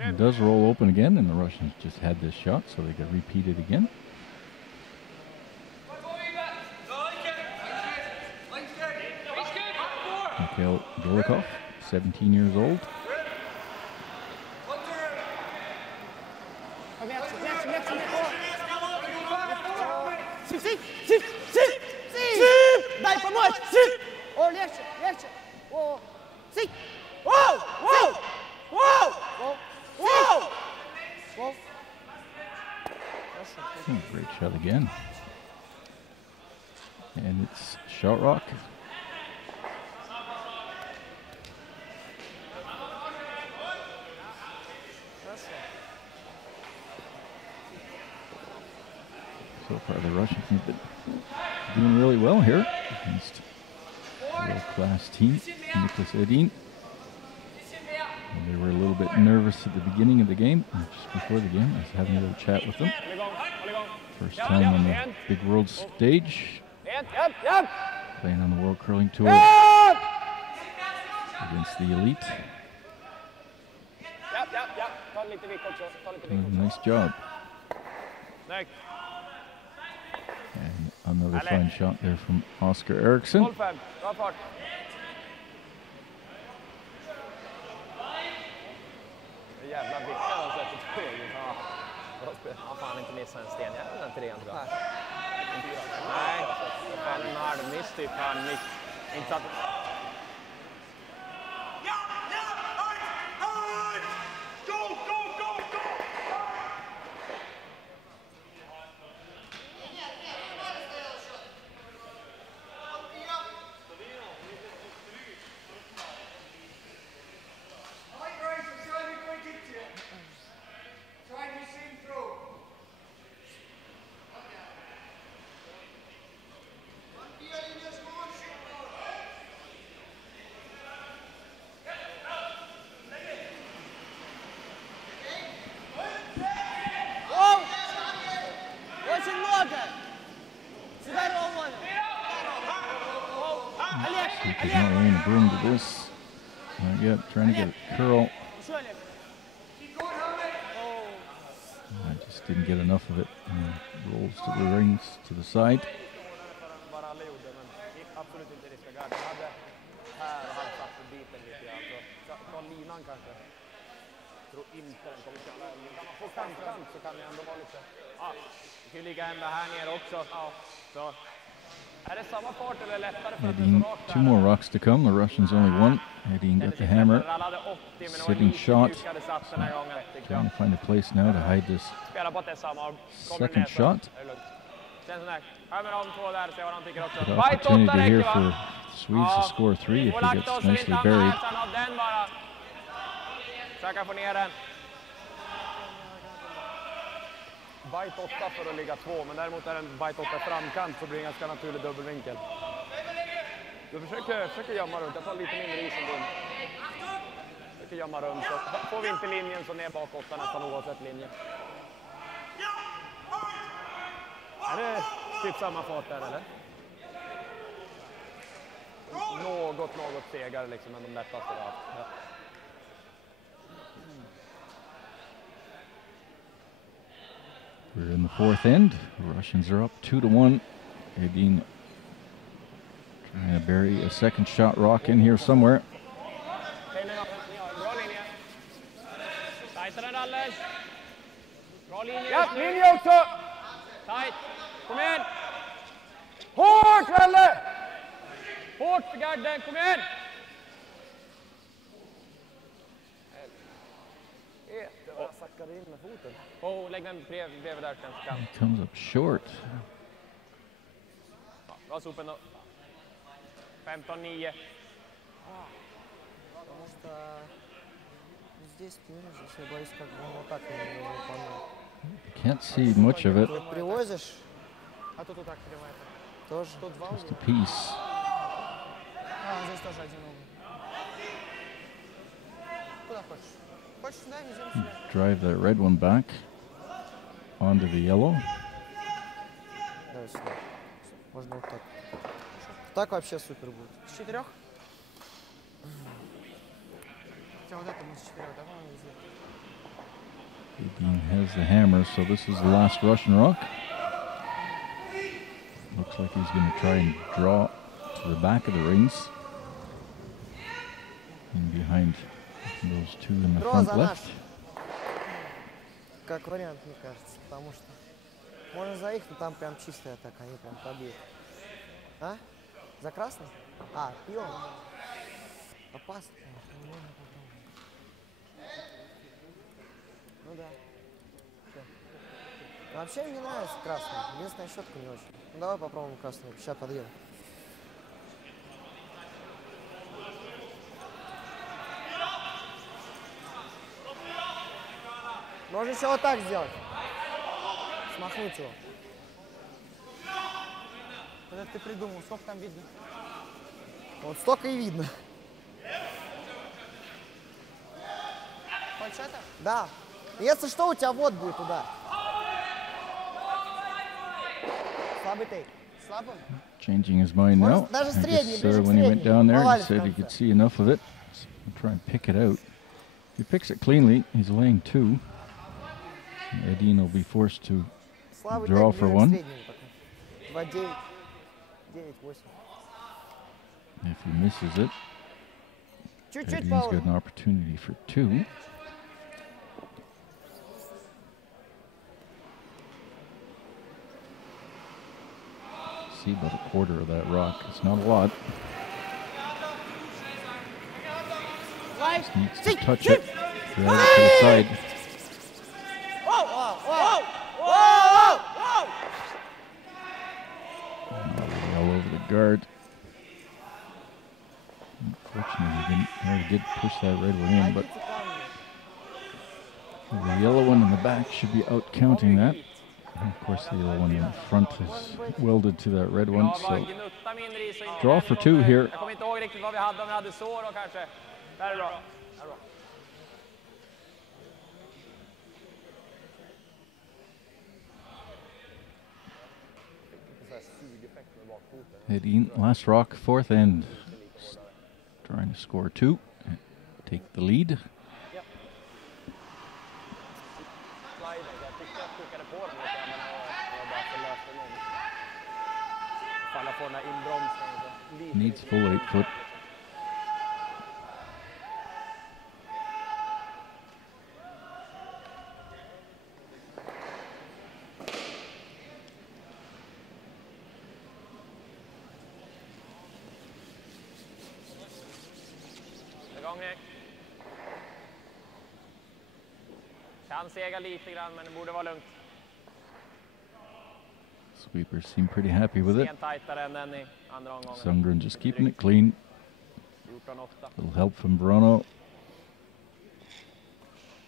It does roll open again, and the Russians just had this shot, so they got repeated again. Mikhail Golikov, 17 years old. Дай помочь! О, легче, легче! О, сик! Воу! Воу! Воу! Воу! Воу! Great shot again. And it's shot rock. So far, the Russians have been doing really well here against a world-class team, Nicholas Edin. And they were a little bit nervous at the beginning of the game, just before the game. I was having a little chat with them. First time on the big world stage, playing on the World Curling Tour against the elite. Nice job. And another fine shot there from Oscar Eriksson. Han fan inte missat en sten. Jag inte det bra. Nej, en halvmiss typ. Inte så att... He's not laying a broom to this. Not yet, trying to get a curl. I just didn't get enough of it. Rolls to the rings, to the side. Edin, 2 more rocks to come. The Russians only 1. Edin got the hammer. Sitting shot. So trying to find a place now to hide this second shot. Good opportunity here for the Swedes to score 3 if he gets nicely buried. Bite 8 för att ligga 2, men däremot är en bite 8 framkant så blir det en ganska naturlig dubbelvinkel. Du försöker gömma runt, jag tar lite mindre is än din. Försöker gömma runt, så får vi inte linjen så ner bak 8 nästan oavsett linje. Är det typ samma fart där eller? Något segare liksom än de lättaste vi har haft. Ja. We're in the 4th end. The Russians are up 2-1. Edin trying to bury a second shot rock in here somewhere. Ja, linje också! Tight. Kom igen! Hårt, Velle! Hårt för garden, kom igen! In med foten. Oh, lägg den bredvid där kanske. He comes up short. Bra sopen då. 15-9. Can't see much of it. Привозишь? Тоже. Just a piece. Здесь тоже один угол. Куда хочешь? Drive that red one back onto the yellow. Давай сюда. Можно вот так. Так вообще супер будет. С 4? Хотя вот это мы с 4, давай везде. Edin has the hammer, so this is the last Russian rock. Looks like he's going to try and draw to the back of the rings. in behind those two in the Draw front за left. нас. Как вариант, мне кажется, потому что можно за их, но там прям чистая атака, они прям побьют. А? За красный? А, пион. Опасно, конечно, но можно попробовать. Ну да. Всё. Вообще мне нравится красный. Единственная щетка не очень. Ну давай попробуем красную. Сейчас подъеду. Можно еще вот так сделать. Смахнуть его. Это ты придумал, сколько там видно? Вот столько и видно. Хочешь это? Да. Если что, у тебя вот будет удар. Слабый тейк. Слабым? Changing his mind now. Может, даже I средний, guess, ближе к when he went среднему. down there, he Повалит в said he конце. could see enough of it. So he'll try and pick it out. If he picks it cleanly, he's laying 2. Edin will be forced to Слабый draw тейк for ближе к 1. среднему пока. 2-9. 9-8. If he misses it, Чуть-чуть Edin's got поуже. an opportunity for 2. See about a quarter of that rock. It's not a lot. Лайк. Just needs to touch it. Drag it to the side. Воу, воу, воу. Воу, воу. All over the guard. Unfortunately, he did push that red one in, but the yellow one in the back should be out counting that. And of course, the yellow one in the front is welded to that red one. So draw for 2 here. Jag kommer inte ihåg riktigt vad vi hade, om vi hade så då kanske. Där är bra. Där är bra. Edin, last rock, 4th end. Trying to score 2. Take the lead. Sliden, jag tyckte jag skickade på den lite, men jag bara förlöste någon. Falla på den här inbromsningen. Needs full 8 foot. Kan sega lite grann, men det borde vara lugnt. Sweepers seem pretty happy with it. En tajtare än den i andra omgången. Sundgren just keeping it clean. 14-8. Little help from Bruno.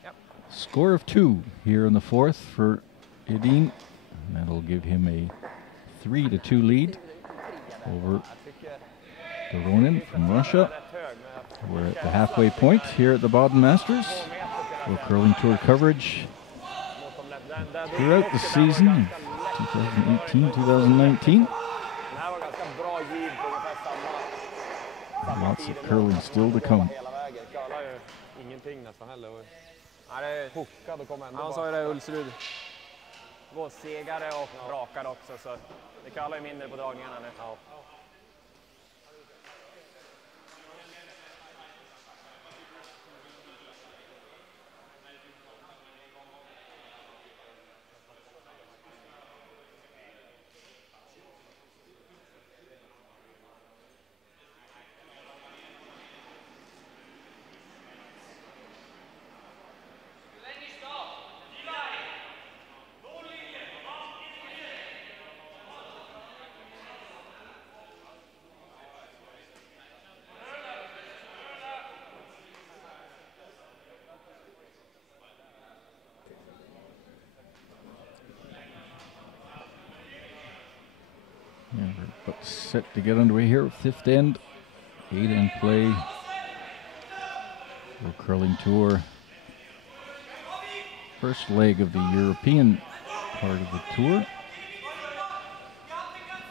Yep. Score of 2 here in the 4th for Edin. That'll give him a 3-2 lead over Doronin from Russia. We're at the halfway point here at the Baden Masters. For curling tour coverage throughout the season, 2018-2019. Lots of curling still to come. Han sa ju det, Ulsrud. Gåssegare och rakare också, så det kallar ju mindre på dragningarna nu. Yeah, we're about set to get underway here with 5th end. 8 end play. World Curling Tour. First leg of the European part of the tour.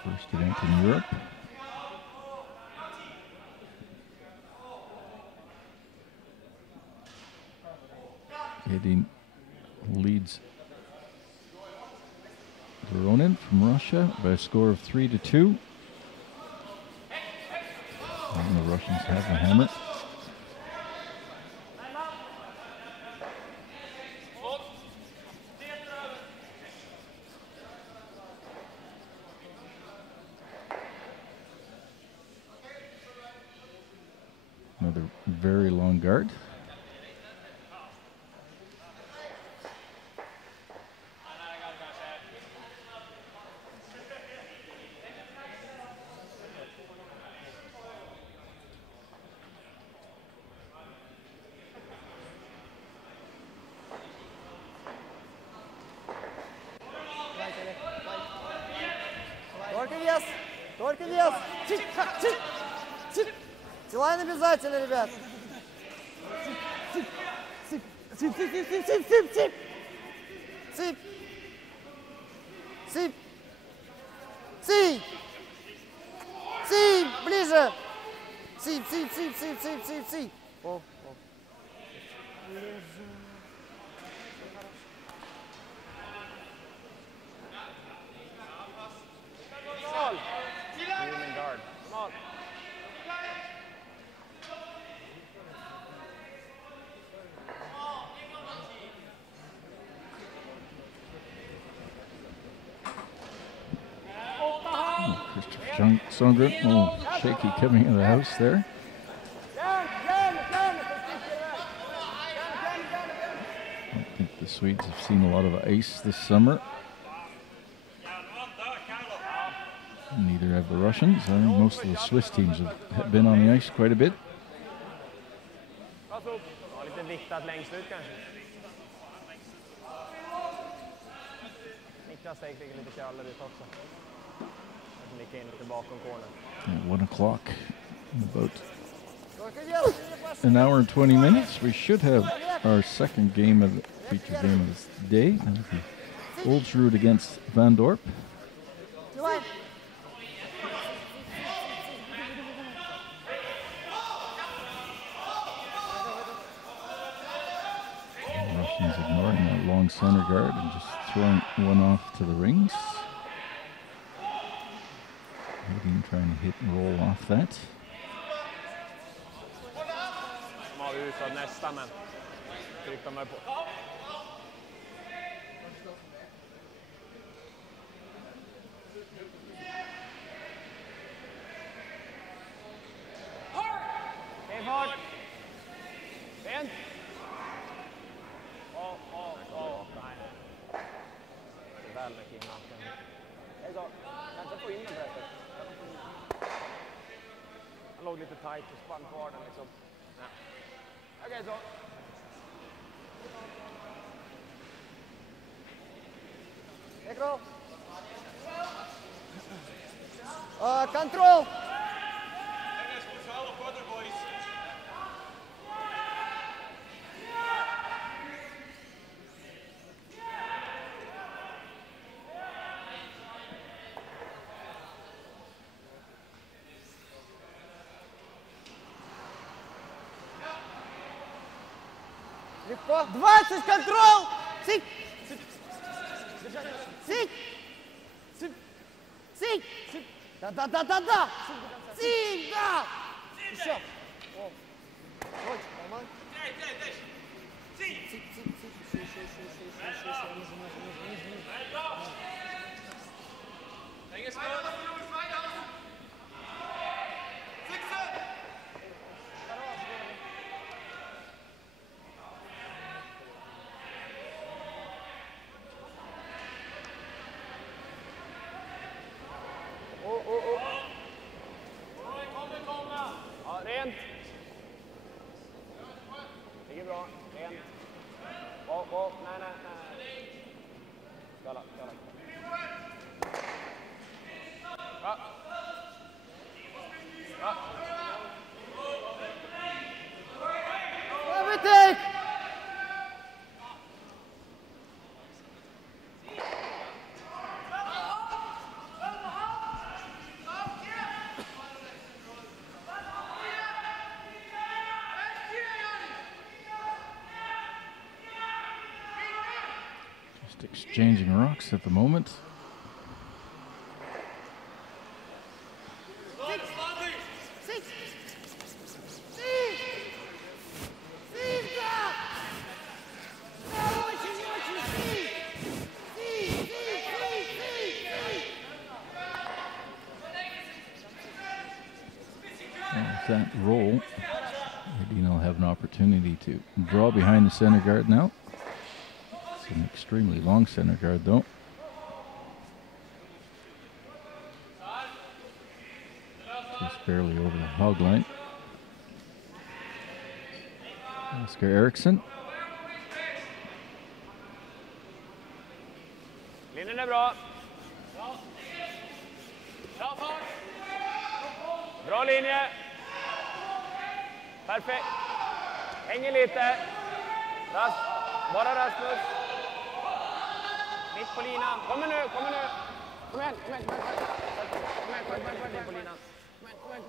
First event in Europe. Edin leads Doronin from Russia by a score of 3-2. And the Russians have the hammer. very long guard. Только вес. Чик, чик, чик. Силайн обязательно, ребят. Сип, сип, сип, сип, сип, сип, сип, сип, сип. Сип. Сип. Сип. Сип, ближе. Сип, сип, сип, сип, сип, сип, сип. О, о. Songren, oh, shaky coming in the house there. I don't think the Swedes have seen a lot of ice this summer. Neither have the Russians. Most of the Swiss teams have been on the ice quite a bit. At 1 o'clock, in about an hour and 20 minutes, we should have our second game of the feature game of the day. That'll be Oldsrud against Van Dorp. The Russians ignoring that long center guard and just throwing one off to the rings. Edin trying to hit and roll off that. Låg lite tight och spann kvar den liksom. Okej, så. Экро. Контрол. Легко. 20, контрол! Сик! Сик! Сик! Сик! Да! Сик, да! Еще! О! Очень, нормально. Сик! Еще. Ja, rent. Ligger bra. Rent. Nej. Skala. Ja. Everything! Exchanging rocks at the moment. That roll, Edin will have an opportunity to draw behind the center guard now. It's an extremely long center guard though. Just barely over the hog line. Oscar Eriksson. Linjen är bra. Bra fart. Bra linje. Perfekt. Hänger lite. Bara Rasmus. Mitt på linan. Kommer nu. Kom igen. Kom igen. Mitt på linan. Kom igen.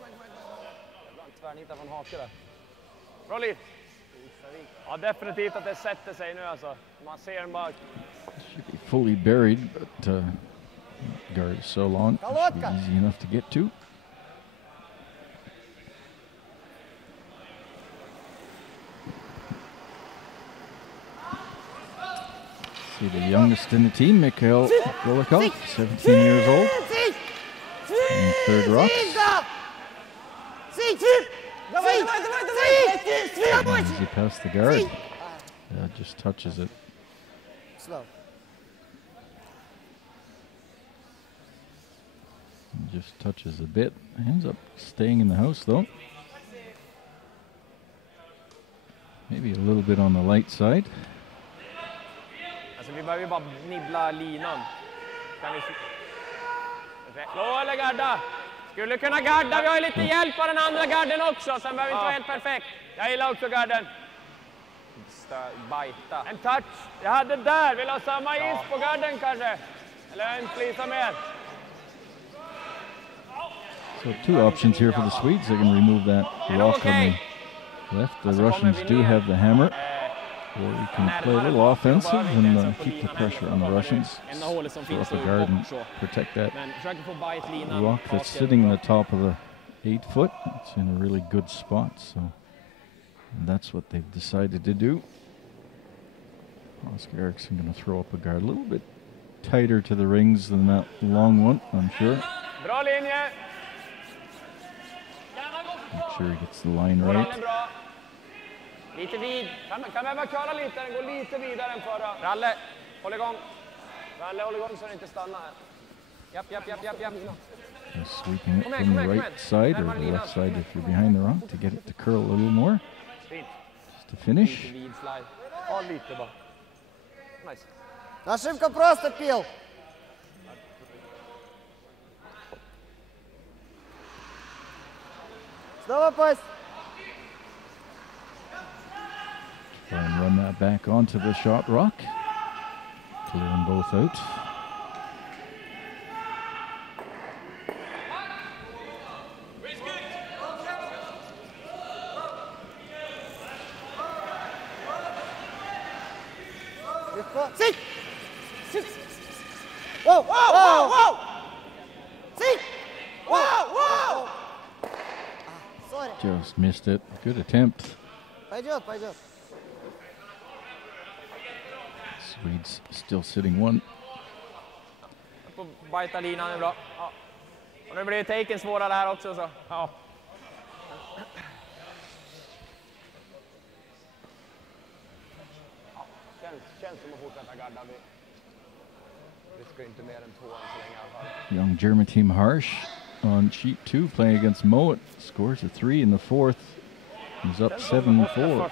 Bra tvärnita från hake där. Bra liv. Ja, definitivt att det sätter sig nu alltså. Man ser den bara. Should be fully buried, but guard is so long, it should be easy enough to get to. See the youngest in the team, Mikhail Golikov, 17 years old, in third rocks. As he passed the guard, just touches it. Slow. Just touches a bit. Ends up staying in the house though. Maybe a little bit on the light side. Alltså vi behöver ju bara nibbla linan. Kan vi slå eller garda? Skulle kunna garda, vi har ju lite hjälp av den andra garden också. Sen behöver vi inte vara helt perfekt. Jag gillar också garden. Bajta. En touch. Jag hade där. Vill ha samma is på garden kanske? Eller en flisa mer. So 2 options here for the Swedes. They can remove that rock on the left. The Russians do have the hammer. Or you can play a little offensive and keep the pressure on the Russians. Throw up the guard and protect that rock that's sitting in the top of the 8 foot. It's in a really good spot, so that's what they've decided to do. Oscar Eriksson going to throw up a guard a little bit tighter to the rings than that long one, I'm sure. Bra linje. Make sure he gets the line right. Lite vid. Kan behöva köra lite. Den går lite vidare än förra. Ralle, håll igång. Ralle, håll igång så den inte stannar. Japp. Sweeping it from the right side or the left side if you're behind the rock to get it to curl a little more. Just to finish. Ja, lite bara. Nice. Ошибка просто пил. Снова пасть. Try and run that back onto the shot rock. Clear them both out. Sit! Whoa! Sit! Whoa! Sorry. Just missed it. Good attempt. Пойдет. Swedes still sitting 1. På bajta linan är bra. Ja. Och nu blir taken svårare här också så. Ja. Känns som att fortsätta garda. Vi ska inte mer än 2 än så länge i alla fall. Young German team Harsh on sheet 2 playing against Moet. Scores a 3 in the 4th. He's up 7-4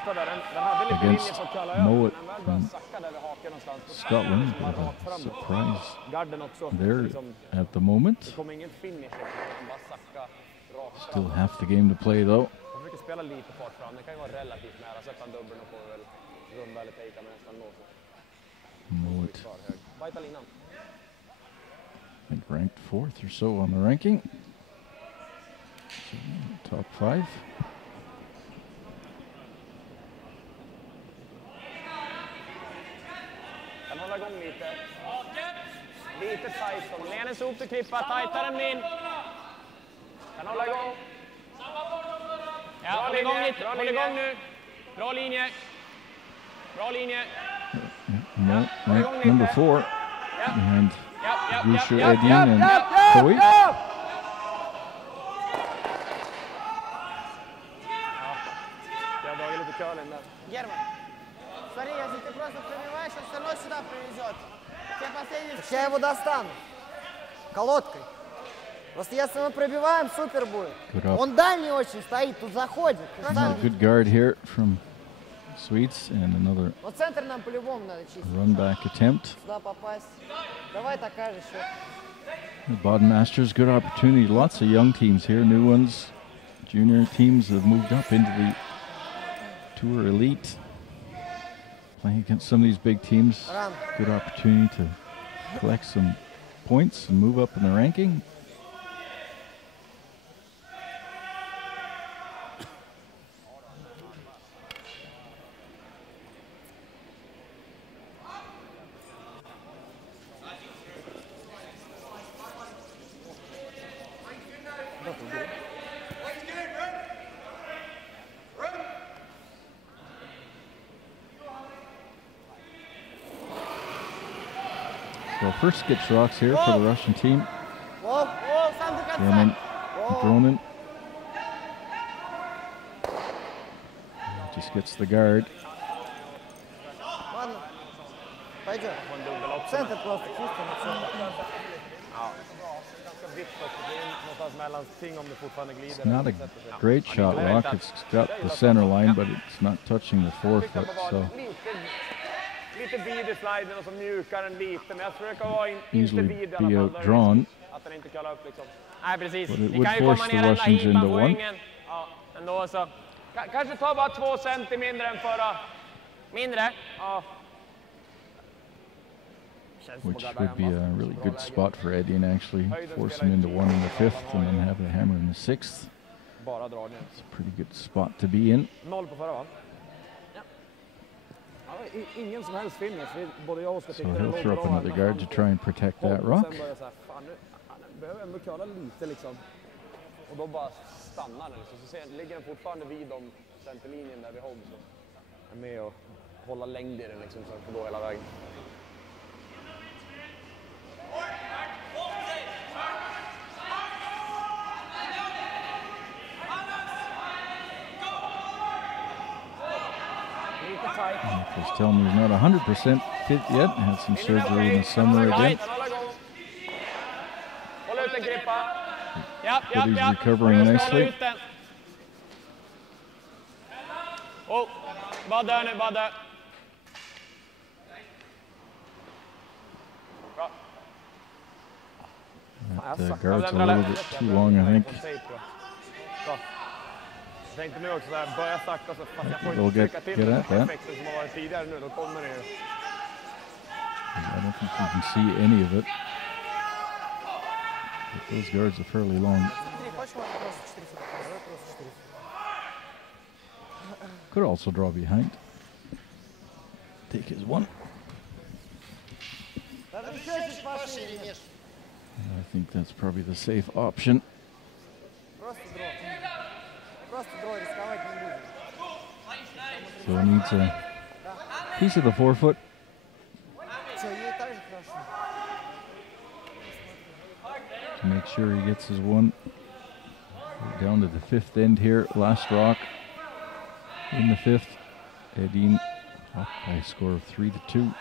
against Moet from Scotland. Bit of a surprise there at the moment. Still half the game to play though. Moet, I think ranked 4th or so on the ranking. So, top 5. Kan hålla igång lite. Lite tajt som Lenens upp till klippa, tajtare än min. Kan hålla igång. Ja, håll igång lite. Håll igång nu. Bra linje. No, ranked number 4 behind RUS, Edin and Koi. привезет. Все последние... Так я его достану. Колодкой. Просто если мы пробиваем, супер будет. Он дальний очень стоит, тут заходит. Good guard here from Swedes and another Вот центр нам по-любому надо чистить. run back attempt. Сюда попасть. Давай такая же счет. The Baden Masters, good opportunity. Lots of young teams here, new ones. Junior teams have moved up into the Tour Elite. Playing against some of these big teams, good opportunity to collect some points and move up in the ranking. So first gets rocks here for the Russian team. Doronin just gets the guard. Ладно, пойдет. Центр просто чисто на все. It's not a great shot lock. It's got the center line, but it's not touching the forefoot. So Lite vid i sliden och så mjukar den lite, men jag försöker vara easily inte vid i alla be fall. outdrawn. Att den inte kallar upp liksom. Nej, precis. But it Vi would kan ju komma force ner the ända Russians hit into på one. ringen. Ja, ändå så. Kanske ta bara 2 centi mindre än förra. Mindre? Ja. Which would be a really good spot for Edin, actually. Force him into one in the fifth and then have the hammer in the sixth. Bara drar ner. It's a pretty good spot to be in. 0 på förra, va? Ingen som helst finish. Både jag och Oskar So he'll throw up another guard to try and protect that rock. Sen börjar så här, fan nu, han behöver ändå köra lite liksom. Och då bara stannar den liksom. Så ligger den fortfarande vid de centerlinjen där vi håller. Så är med och hålla längd i den liksom så den får gå hela vägen. He's telling me he's not 100% fit yet. Had some surgery in the summer again. But he's recovering nicely. Oh, bara där nu, bara där. That guard's a little bit too long, I think. Jag tänkte nu också där, börja sakta så fast jag får They'll inte trycka till den at that. effekten som har varit tidigare nu, då kommer det ju. I don't think you can see any of it. But those guards are fairly long. Could also draw behind. Take his one. I think that's probably the safe option. So he needs a piece of the forefoot. To make sure he gets his one. We're down to the fifth end here. Last rock in the fifth. Edin up by a score of 3-2.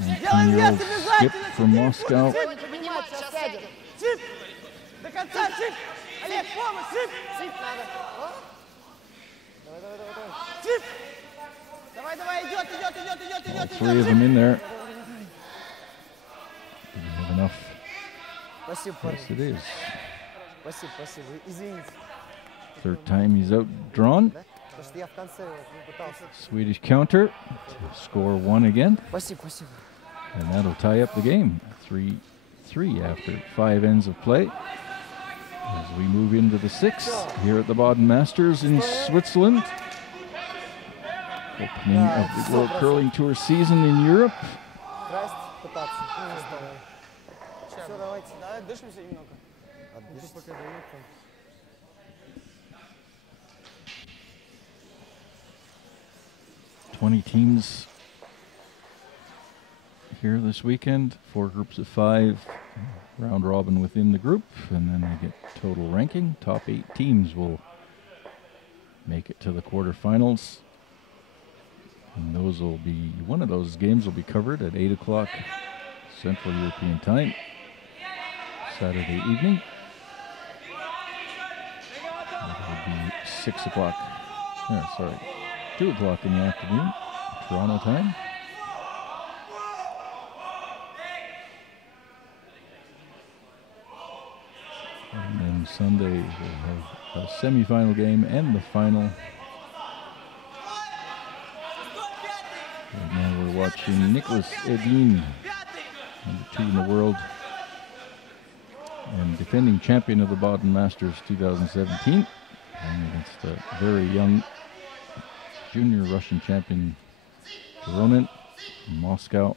And 10-year-old Skip from Moscow. До конца, Сип! Олег, помощь, Сип! Сип надо. Сип! Давай, давай, идет. All three of them in there. Do we have enough? Спасибо, Yes, it is. Спасибо. Извините. Third time he's outdrawn. Потому что я в конце не пытался. Swedish counter to score one again. Спасибо. And that'll tie up the game. 3-3 after 5 ends of play. As we move into the sixth here at the Baden Masters in Switzerland. Opening of the World Curling Tour season in Europe. Здрасте, пытаться. Все, давайте. Да, дышимся немного. Отдышимся. 20 teams here this weekend, 4 groups of 5. round robin within the group, and then they get total ranking. Top 8 teams will make it to the quarterfinals. And those will be, one of those games will be covered at 8 o'clock Central European time, Saturday evening. It will be 6 o'clock, 2 o'clock in the afternoon, Toronto time. And then Sunday we'll have a semi-final game and the final. Right now we're watching Nicholas Edin, number 2 in the world, and defending champion of the Baden Masters 2017, playing against a very young junior Russian champion, Doronin, from Moscow.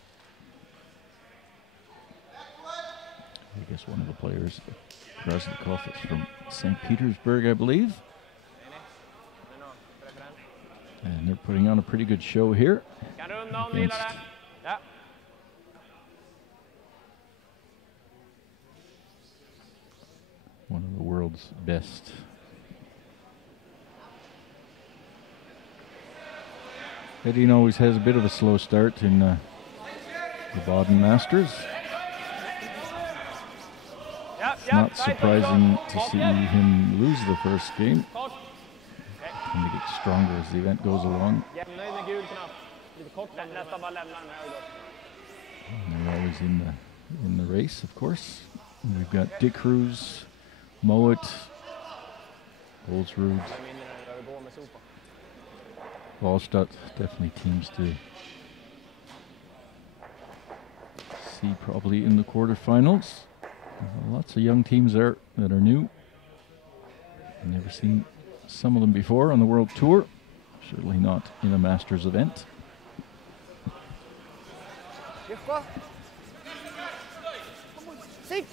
I guess one of the players, Krasnikov, is from St. Petersburg, I believe. And they're putting on a pretty good show here against one of the world's best. Edin always has a bit of a slow start in the Baden Masters. It's not surprising to see him lose the first game. And to get stronger as the event goes along. And they're always in the race, of course. And we've got Dick Cruz, Moet, Olsrud, Wallstatt, definitely teams to see probably in the quarterfinals. Lots of young teams there that are new. I've never seen some of them before on the World Tour, certainly not in a Masters event. Sit!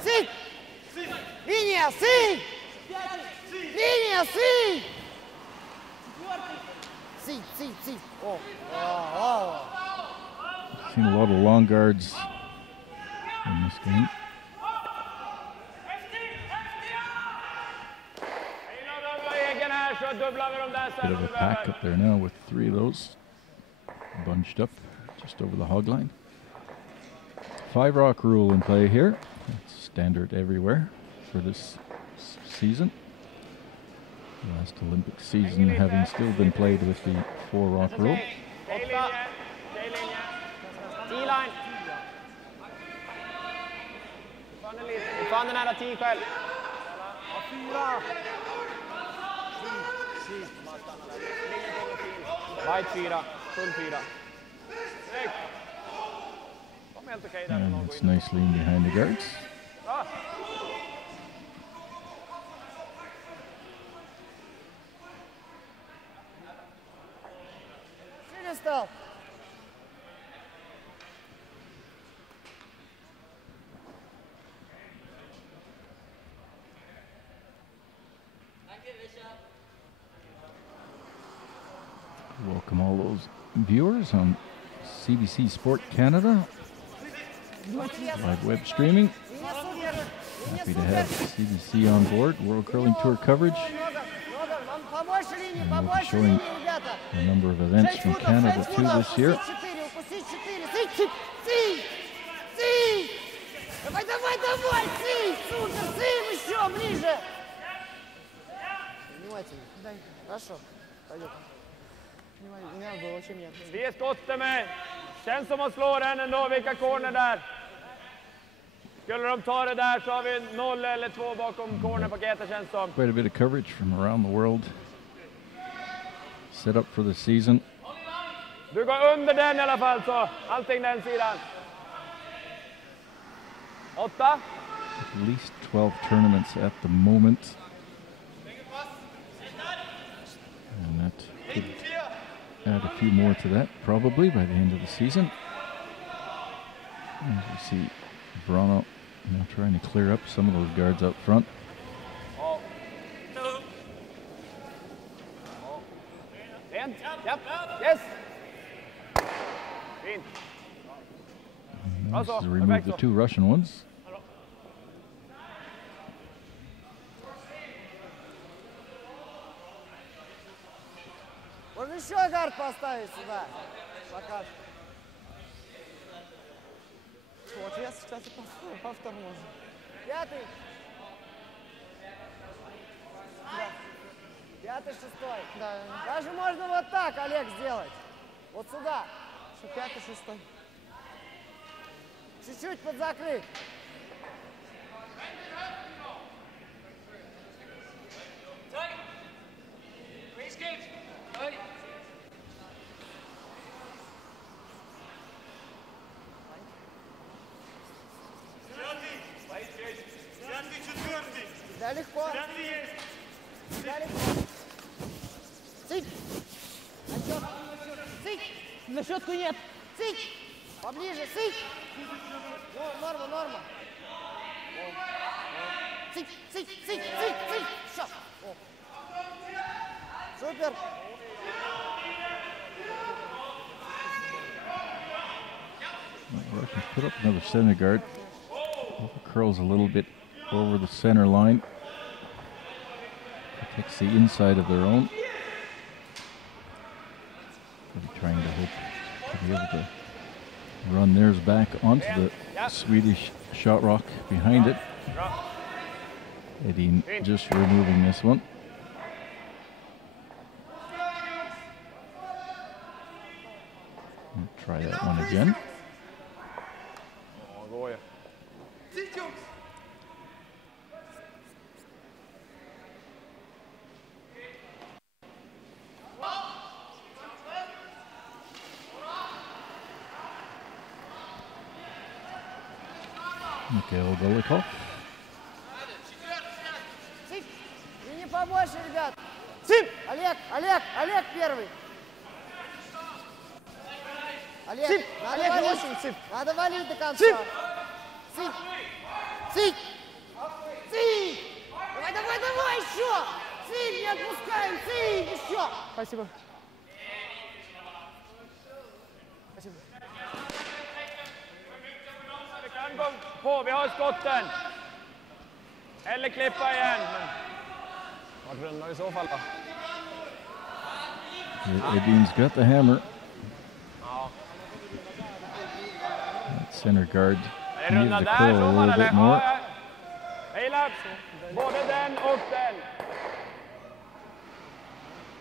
Sit! Линия, sit! Линия, sit! Sit. Oh. Seen a lot of long guards in this game. Bit of a pack up there now with 3 of those bunched up just over the hog line. 5 rock rule in play here. It's standard everywhere for this season. The last Olympic season having still been played with the 4 rock rule. White 4, full 4. And it's nicely in behind the guards. Stop. Welcome all those viewers on CBC Sport Canada, live web streaming. Happy to have CBC on board, World Curling Tour coverage. And we'll be showing a number of events from Canada too this year. Давай, супер, еще ближе. Внимательно, хорошо, пойдет. Не надо было вообще меня. Vi är skottet med. Känns som att slå den ändå, vilka corner där. Skulle de ta det där så har vi 0 eller 2 bakom cornerpaketet, känns som. Quite a bit of coverage from around the world. Set up for the season. Du går under den i alla fall, så allting den sidan. 8. At least 12 tournaments at the moment. And that could add a few more to that, probably, by the end of the season. As we see Verano now trying to clear up some of those guards out front. Yep. Yes. This has removed the 2 Russian ones. Можно еще гард поставить сюда. Пока. Вот я сейчас повтор можно. 5-й. Да. 5-й, 6-й. Да. Даже можно вот так, Олег, сделать. Вот сюда. Что 5-й, 6-й. Чуть-чуть подзакрыть. Да, легко. Да, легко. Цыть. Цыть. На щетку нет. Цыть. Поближе, цыть. Норма, норма. Цыть, цыть, цыть, цыть, цыть. Все. Супер. Russians put up another center guard. Curls a little bit over the center line. Protects the inside of their own. They'll be trying to hope to be able to run theirs back onto the Swedish shot rock behind it. Edin just removing this one. We'll try that one again. Mikhail Velikov. Цып. И не побольше, ребят. Цып. Олег, Олег, Олег первый. Олег, Цып. надо Олег, валить. очень цып. Надо валить до конца. Цып. Цып. Цып. Цып. Давай, давай, давай еще. Цып, не отпускаем. Цып, еще. Спасибо. Спасибо. Vi kan gå på, vi har skotten. Eller klippa igen. Vart rundar i så fall då? Edin's got the hammer. That center guard Är det needed runda to där curl a så little eller? bit more. Hejla! Både den och den.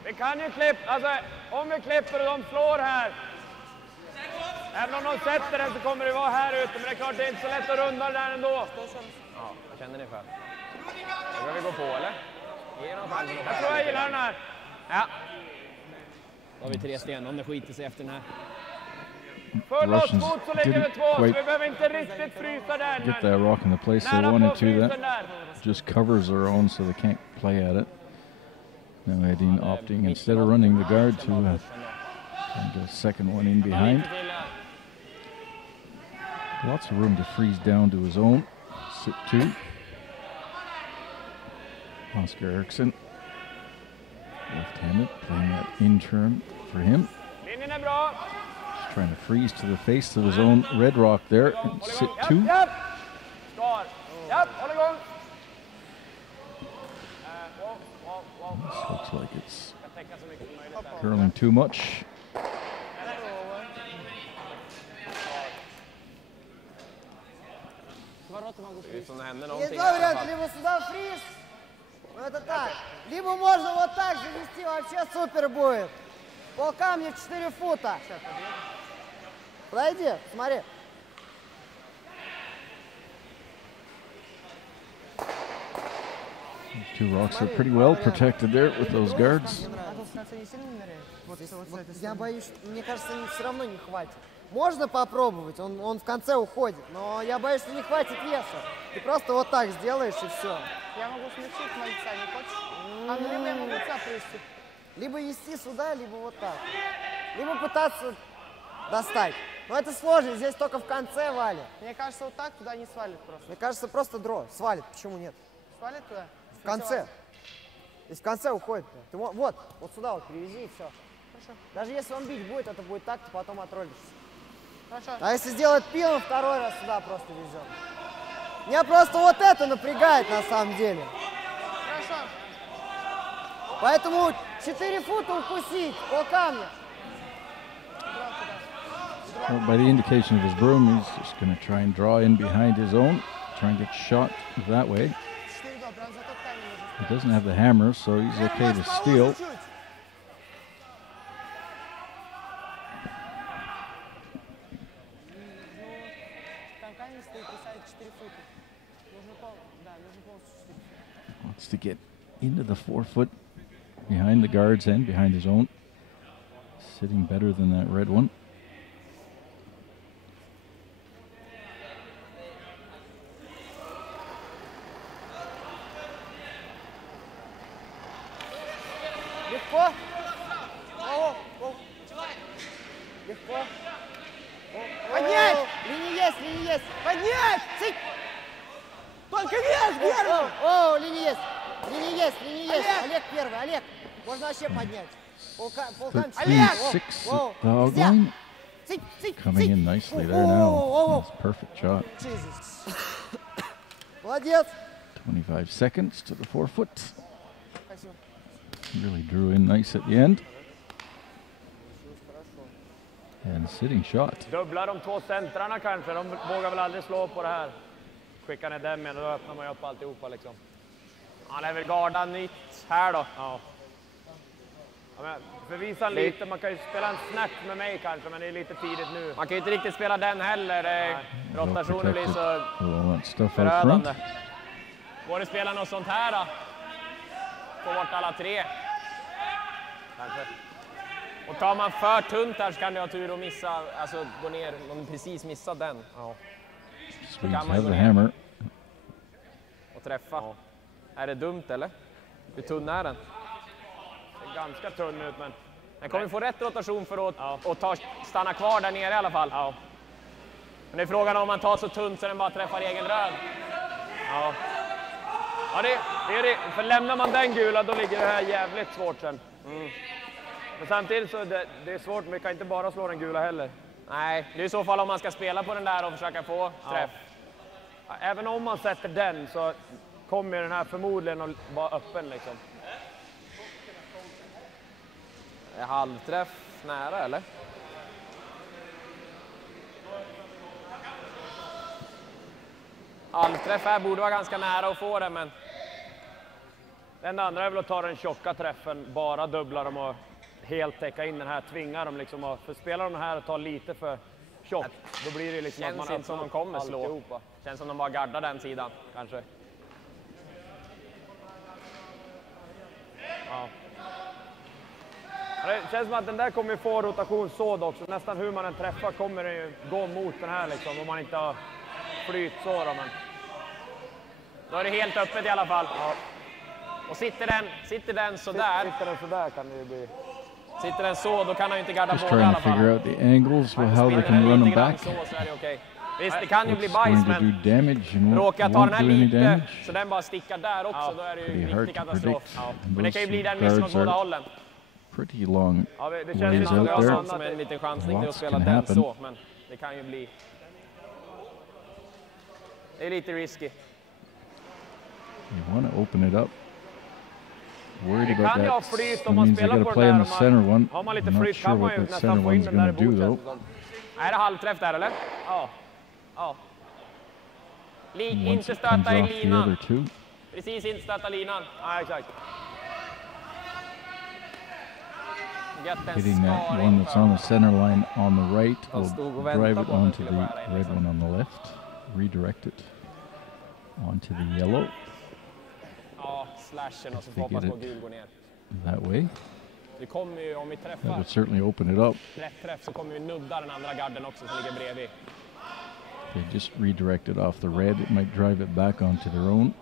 Vi kan ju klippa, alltså om vi klipper och de slår här. Även om de sätter den så kommer det vara här ute, men det är klart det är inte så lätt att runda det där ändå. Ja, vad känner ni för? Ska vi gå på eller? Jag tror jag gillar den här. Ja. Då har vi 3 sten om det skiter sig efter den här. För lossfot så lägger vi 2, så vi behöver inte riktigt frysa den. Get that rock in the place they wanted to. That just covers their own so they can't play at it. Now Edin opting, instead of running the guard, to get a second one in behind. Lots of room to freeze down to his own. Sit 2. Oscar Eriksson, left-handed, playing that in turn for him. Just trying to freeze to the face of his own red rock there. And sit 2. This looks like it's curling too much. Есть два варианта, либо сюда фриз, ну это так, либо можно вот так же вести, вообще супер будет. Пол камня 4 фута. Подойди, смотри. Two rocks are pretty well protected there with those guards. Я боюсь, мне кажется, все равно не хватит. Можно попробовать, он в конце уходит, но я боюсь, что не хватит веса. Ты просто вот так сделаешь и все. Я могу смягчить мальца, не хочешь? А ну либо я могу лица привести. Либо вести сюда, либо вот так. Либо пытаться достать. Но это сложно, здесь только в конце валит. Мне кажется, вот так туда не свалит просто. Мне кажется, просто дро свалит, почему нет? Свалит туда? В конце. Здесь в конце уходит. Ты вот сюда вот привези и все. Хорошо. Даже если он бить будет, это будет так, ты потом отролишься. А если сделать пилом, второй раз сюда просто везем. Меня просто вот это напрягает на самом деле. Поэтому 4 фута укусить по камню. Well, by the indication of his broom, he's just going to try and draw in behind his own, try and get shot that way. He doesn't have the hammer, so he's okay to steal. Wants to get into the 4 foot behind the guard's end, behind his own. Sitting better than that red one. Легко. Легко. Поднять! Линия есть. Поднять! Цик! Только вес, первый! О, линия есть. Олег первый, Олег. Можно вообще поднять. Олег! 6 at the hog line. Coming in nicely there now. That's a perfect shot. Молодец. 25 seconds to the 4 foot. Really drew in nice at the end. And sitting shot. Dubblar de 2 centrarna kanske. De vågar väl aldrig slå på det här. Skickar ner den med, då öppnar man ju upp alltihopa liksom. Han är väl gardad nytt här då. Ja. Ja, förvisa lite, man kan ju spela en snärt med mig kanske, men det är lite tidigt nu. Man kan ju inte riktigt spela den heller. Rotationen blir så förödande. Går det spela något sånt här då? Få bort alla 3. Kanske. Och tar man för tunt här så kan du ha tur att missa, alltså gå ner, om precis missar den. Ja. Swedes have the hammer. Och träffa. Ja. Är det dumt eller? Hur tunn är den? Det är ganska tunn ut, men den kommer få rätt rotation för att stanna kvar där nere i alla fall. Ja. Men det är frågan om man tar så tunt så den bara träffar egen röd. Ja. Ja, det är det. För lämnar man den gula, då ligger det här jävligt svårt sen. Mm. Men samtidigt så det är svårt, men vi kan inte bara slå den gula heller. Nej, det är i så fall om man ska spela på den där och försöka få träff. Ja. Även om man sätter den så kommer den här förmodligen att vara öppen liksom. Är halvträff nära eller? Halvträff här borde vara ganska nära att få det, men den andra är väl att ta den tjocka träffen, bara dubbla dem och helt täcka in den här, tvinga dem liksom att, för spelar de här och tar lite för tjockt, då blir det liksom känns att man inte som de kommer slå. Alltihopa. Känns som de bara gardar den sidan kanske. Ja. Det känns som att den där kommer få rotationssåd också. Nästan hur man den träffar kommer den ju gå mot den här liksom, om man inte har flyt så då, men då är det helt öppet i alla fall. Ja. Och sitter den så där. Sitter den så där kan det ju bli. Sitter den så, då kan han ju inte garda båda i alla fall. Just trying to figure out the angles for how they can run them back. Så är det okej. Visst, det kan ju bli bajs, men råkar jag ta den här lite, så den bara stickar där också, då är det ju en riktig katastrof. Ja. Men det kan ju bli den missen åt båda hållen. Pretty long det känns ways out there. Som en liten chansning till att spela den så, men det kan ju bli. Det är lite risky. You want to open it up. Worried about kan that. Flyt That means they got to play in the center one. Har man lite I'm not flyt sure kan man what ju that center nästan få in one's den där i going to do though. bordet. Är det halvträff där eller? Ja. Ja. Inte stöta i linan. Precis, inte stöta linan. Ja, exakt. Hitting that one that's on the center line on the right will drive it onto the red one on the left. Redirect it onto the yellow. Ja, slashen och så hoppas på gul går ner. That way. Det kommer ju, om vi That träffar would certainly open it up. rätt träff så kommer vi nudda den andra garden också som ligger bredvid. They just redirect it off the red. It might drive it back onto their own.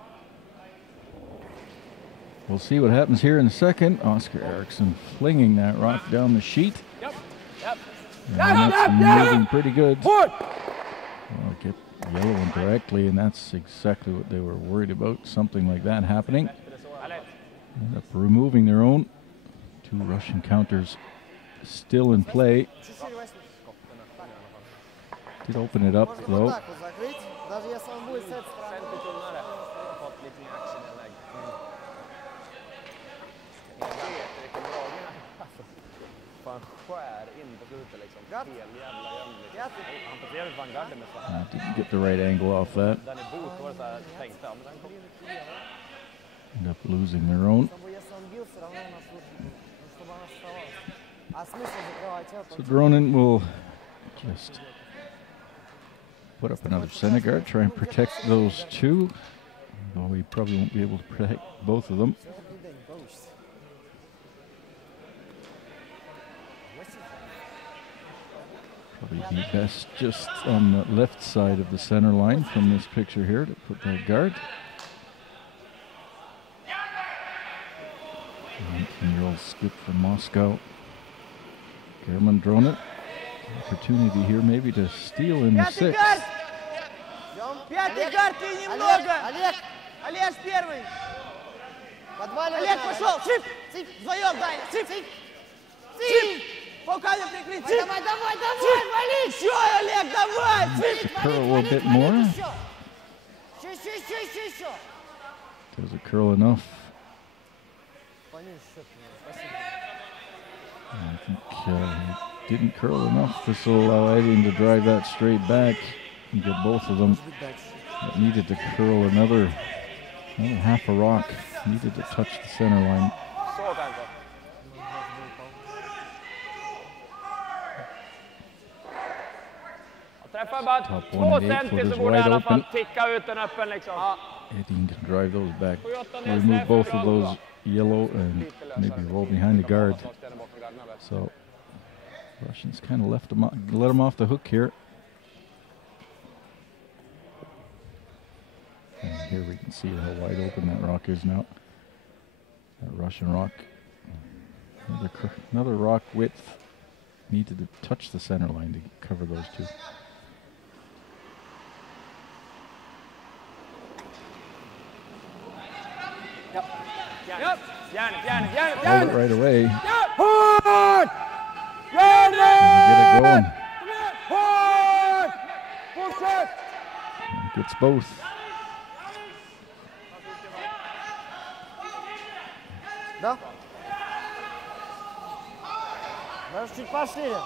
We'll see what happens here in a second. Oscar Eriksson flinging that rock down the sheet. Yep. And that's moving pretty good. Well, get the yellow one directly, and that's exactly what they were worried about. Something like that happening. End up removing their own. 2 Russian counters still in play. Did open it up Можно вот though. так вот закрыть, даже если он будет с этой стороны. Fått lite mer action än lägg. Jag vet vilken dragning han alltså. Fan skär in på slutet liksom. Got. Hel jävla jämlik. Got. Han passerade fan garden med svart. Didn't get the right angle off that. Den är bot var det såhär, tänkte jag, men den kom. End up losing their own. Чтобы если он бил, все равно у нас лучше, чтобы она оставалась. А смысл закрывать это? So Doronin will just put up another center guard, try and protect those two. Though he probably won't be able to protect both of them. Всё никогда не получится. Probably be best just on the left side of the center line from this picture here to put that guard. 19-year-old scoop from Moscow. German Doronin. Opportunity here maybe to steal in the Пятый six. гард! Идем. Пятый Олег, гард и немного! Олег, Олег первый! подваливай. Олег надо. пошел! Цып! Цып. Вдвоем, Даня! Цып! Цып. Цып! Полками прикрыть! Цып! Давай, давай, давай, вали! Еще, Олег, давай! Needs Цып! to curl a bit more. Еще. Does it curl enough? Поменьше счет, спасибо. I think he didn't curl enough. This will allow Edin to drive that straight back and get both of them. It needed to curl another half a rock. Needed to touch the center line. Så kanske. Jag träffar bara Top 2 1 and 8 centi så foot is borde i wide alla fall open. ticka ut den öppen liksom. Ja. Edin can drive those back. Remove both of those yellow and maybe roll behind the guard. So Russians kind of let him off the hook here. And here we can see how wide open that rock is now. That Russian rock. Another rock width. Needed to touch the center line to cover those two. Järnet, järnet, järnet, Hold järnet! it right away. Hårt! And get it going. Hårt! Fortsätt! Gets both. Да? Даже чуть пошире.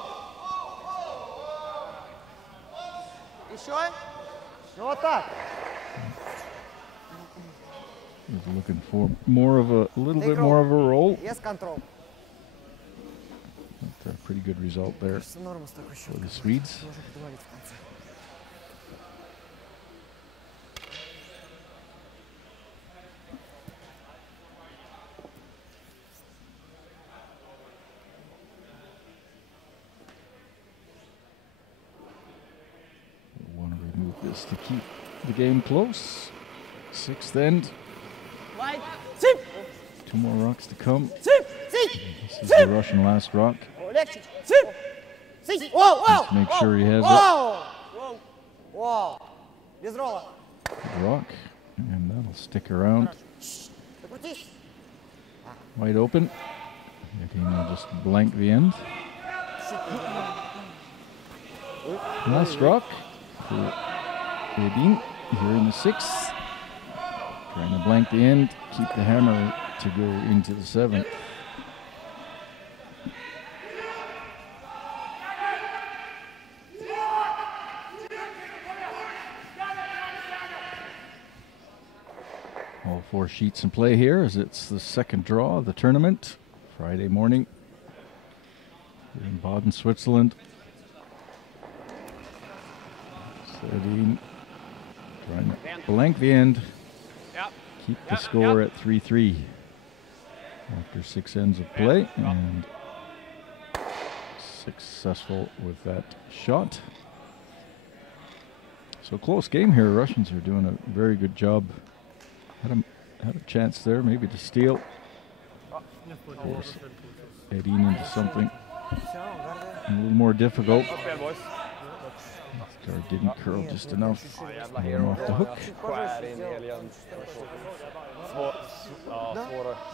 Еще? Ну вот так. Was looking for a little bit more of a roll. Есть контроль. But a pretty good result there Все норма с такой for щеткой. the Swedes. Можно подвалить в конце. Want to remove this to keep the game close. Sixth end. Лайт! Цып! 2 more rocks to come. Цып! Цып! This is the Russian last rock. О, легче. Цып! Сысь. Воу, воу. Let's make sure he has it. Воу. Воу. Без ролла. Good rock. And that'll stick around. Докрутись. Wide open. Edin will just blank the end. Last rock for Edin here in the sixth. Trying to blank the end, keep the hammer to go into the seventh. All 4 sheets in play here as it's the second draw of the tournament. Friday morning here in Baden, Switzerland. Edin trying to blank the end, Ja. keep the score at 3-3 after 6 ends of play, and successful with that shot. So close game here. Russians are doing a very good job. Had a chance there maybe to steal. Of course, Edin into something a little more difficult. Bra spel boys. Guard didn't curl just enough. Jävla Let him off the hook. Skär in hel jämn.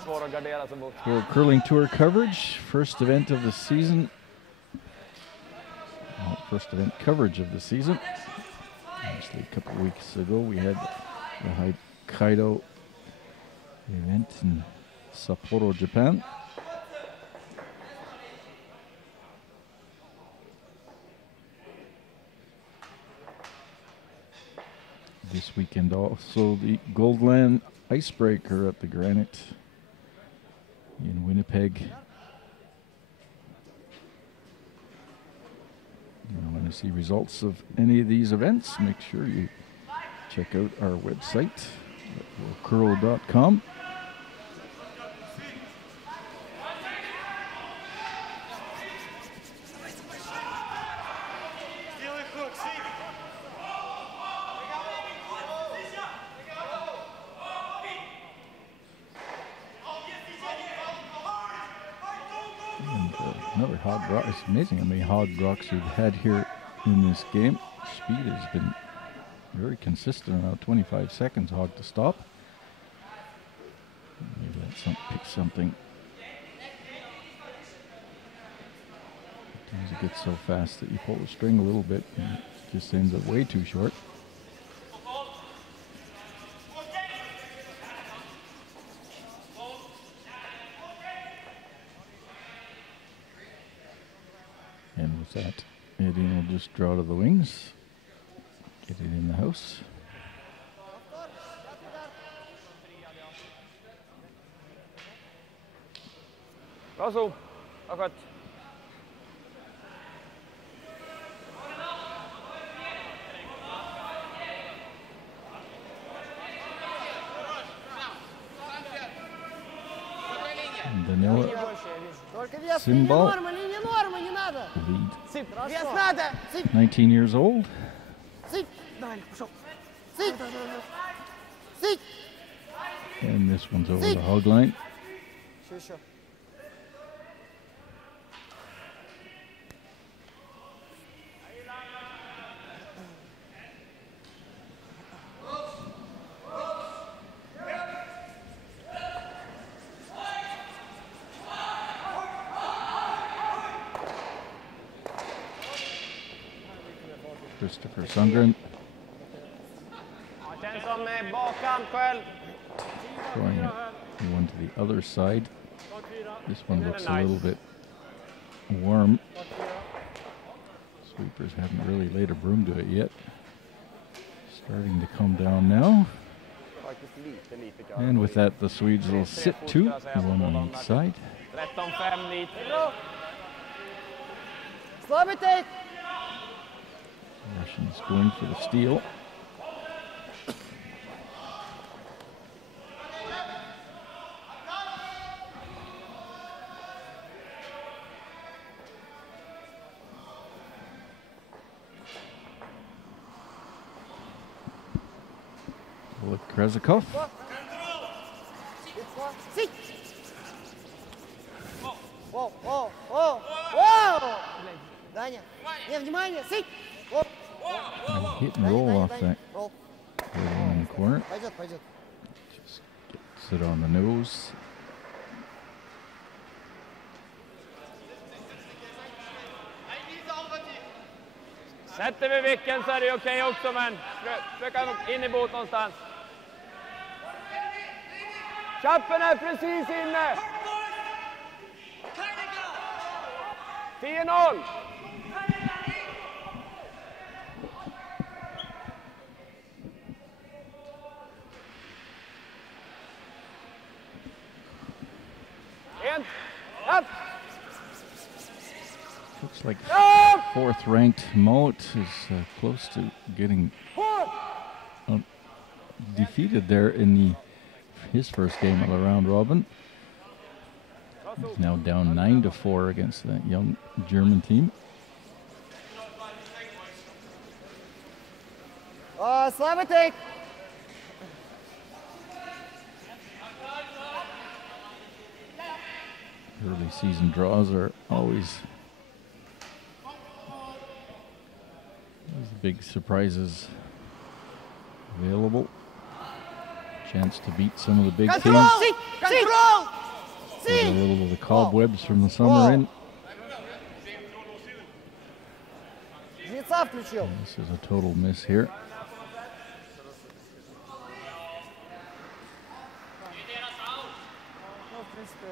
Svår att gardera sig mot. For Curling Tour coverage, first event of the season. first event coverage of the season. Obviously, a couple of weeks ago, we had the Hokkaido event in Sapporo, Japan. This weekend also the Goldland Icebreaker at the Granite in Winnipeg. You want to see results of any of these events, make sure you check out our website at worldcurl.com. Another hog rock. It's amazing how many hog rocks we've had here in this game. Speed has been very consistent, around 25 seconds hog to stop. Maybe that's pick something. Sometimes it gets so fast that you pull the string a little bit and it just ends up way too short. And with that, Edin will just draw to the wings, get it in the house. Bra så, vad skönt. Danila Только вес Symbol. линия нормы, не надо. lead, Вес надо. 19 years old. Сыпь. Давай, пошел. Сыпь. Сыпь. And this one's over the hog line. Еще. Christopher Sundgren Känns som bakhand själv. throwing it one to the other side. This one looks a little bit warm. Sweepers haven't really laid a broom to it yet. Starting to come down now. And with that, the Swedes will sit two, one on each side. 13-5 dit. Слабый тейк. Russians going for the steal. With Krezikov. Сыпь. Воу, воу, воу, воу. Даня, не, внимание, сыпь. Воу. And hit and roll off that Roll. in the corner. Пойдет, пойдет. Just gets it on the nose. Sätter vi vicken så är det okej också, men försöka in i båt någonstans. Chappen är precis inne. 10-0. Up. Looks like fourth-ranked Moat is close to getting defeated there in his first game of the round robin. He's now down 9-4 against that young German team. Слабый тейк. Early season draws are always big surprises available. Chance to beat some of the big teams. Control. Get a little of the cobwebs from the summer in. Куда включил? This is a total miss here. Ну, в принципе,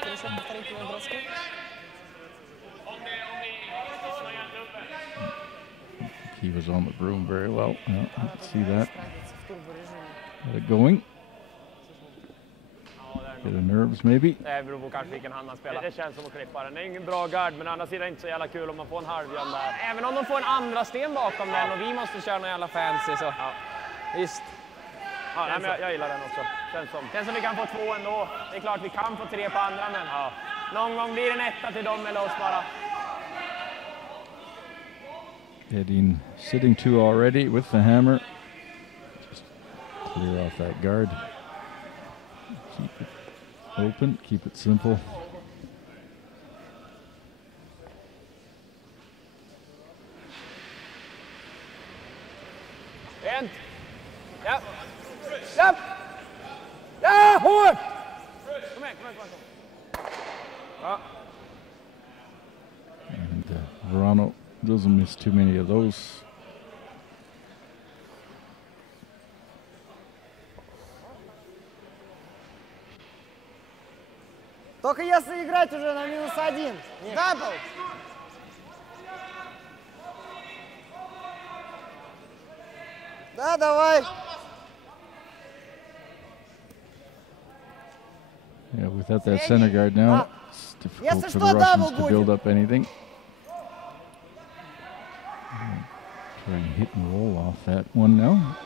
перешел повторительные броски. He was on the broom very well. Yeah, I can see that. Справиться в турборежиме. Got it going. Bit of nerves maybe. Det beror på kanske vilken hand han spelar. Det känns som att klippa den. Det är ingen bra guard, men annars är det inte så jävla kul om man får en halvjämn där. Även om de får en andra sten bakom den och vi måste köra någon jävla fancy så. Ja. Visst. Ja, nej, men jag gillar den också. Känns som vi kan få 2 ändå. Det är klart vi kan få 3 på andra, men ja. Någon gång blir det en etta till dem eller oss bara. Edin sitting 2 already with the hammer. Just clear off that guard. Keep it open, keep it simple. Rent. Ja. Släpp! Ja, hårt! Kom igen. Ja. And Verano doesn't miss too many of those. Только если играть уже на -1. Дабл. Да, давай. Yeah, without that center guard now, it's difficult Если for что, the дабл Russians to build будет. up anything. Try and hit and roll off that one now.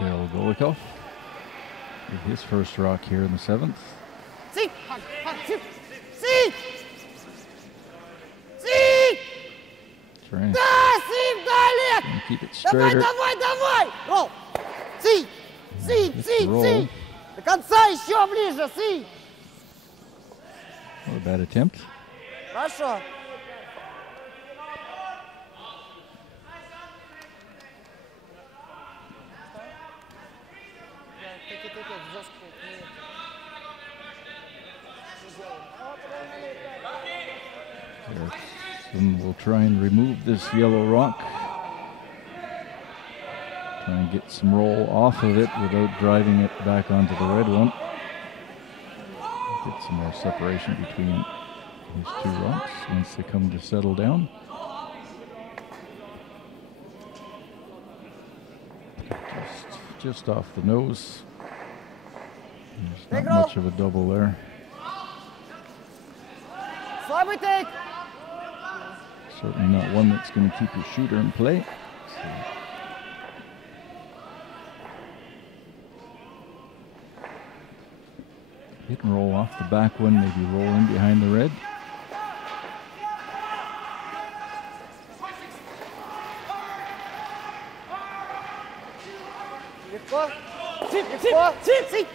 Mikhail Golikov with his first rock here in the 7th. Сик! Сик! Сик! Сик! Trying Да, Сик, да, Олег! to keep it Давай, straighter. давай! Ролл! Сик! Сик, Just Сик, roll. Сик! До конца еще ближе, Сик! Not a bad attempt. Хорошо. Eriksson will try and remove this yellow rock. Try and get some roll off of it without driving it back onto the red one. Get some more separation between these 2 rocks once they come to settle down. Just off the nose. There's not much of a double there. Слабый тейк. Certainly not one that's going to keep your shooter in play. So hit and roll off the back one, maybe roll in behind the red. Легко. Легко. Сик!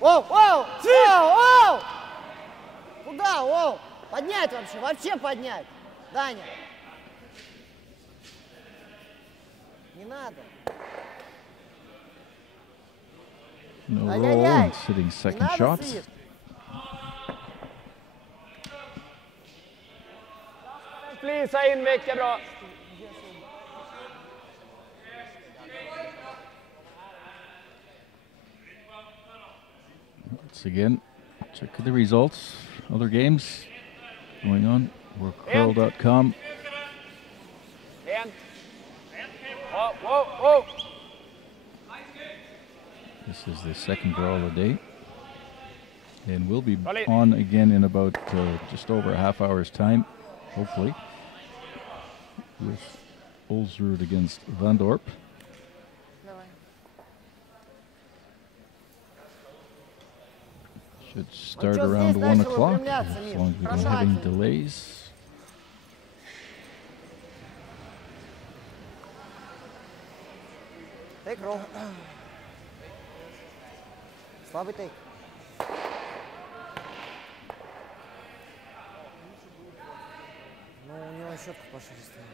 Воу, воу! Воу, воу! Куда, воу? Поднять вообще поднять. Даня. Не надо. No roll, Ай-яй-яй. and sitting second надо, shots. Сик. Flisa in mycket bra. Once again, check the results. Other games going on. Workcurl.com. En. Whoa. This is the second draw of the day. And we'll be on again in about just over a half hour's time, hopefully, with Olsrud against Van Dorp. Давай. Should start что around здесь 1 дальше o'clock, выпрямляться, as Мир? long as we don't Хорошо, have any Альфа. delays. Тейк, ролл. Слабый тейк. Ну, у него щетка пошире стоит.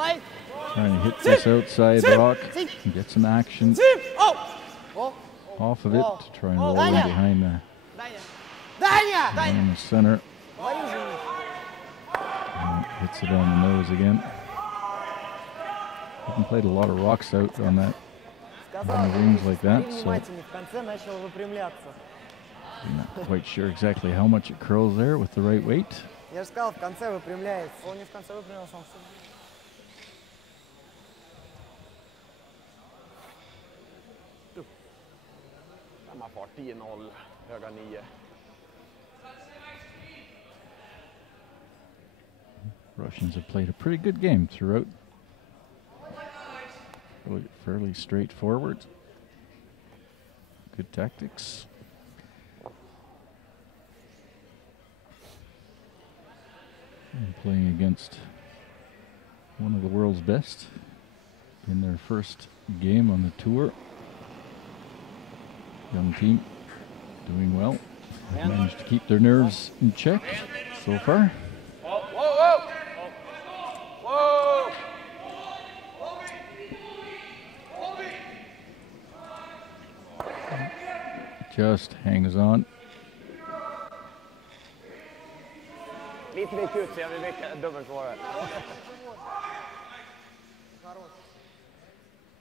Light. Trying to hit this outside rock and get some action off of it to try and roll in behind the, in the center. And hits it on the nose again. Haven't played a lot of rocks out on that, on the rings like that, so I'm not quite sure exactly how much it curls there with the right weight. Я же сказал, в конце выпрямляется. Он не в конце выпрямился, он сюда. Samma fart, 10-0, höga 9. Russians have played a pretty good game throughout. Really fairly straightforward. Good tactics. And playing against one of the world's best in their first game on the tour. Young team doing well. They've managed to keep their nerves in check so far. Just hangs on. Lite vik ut, se om vi vickar dubbelsvåret.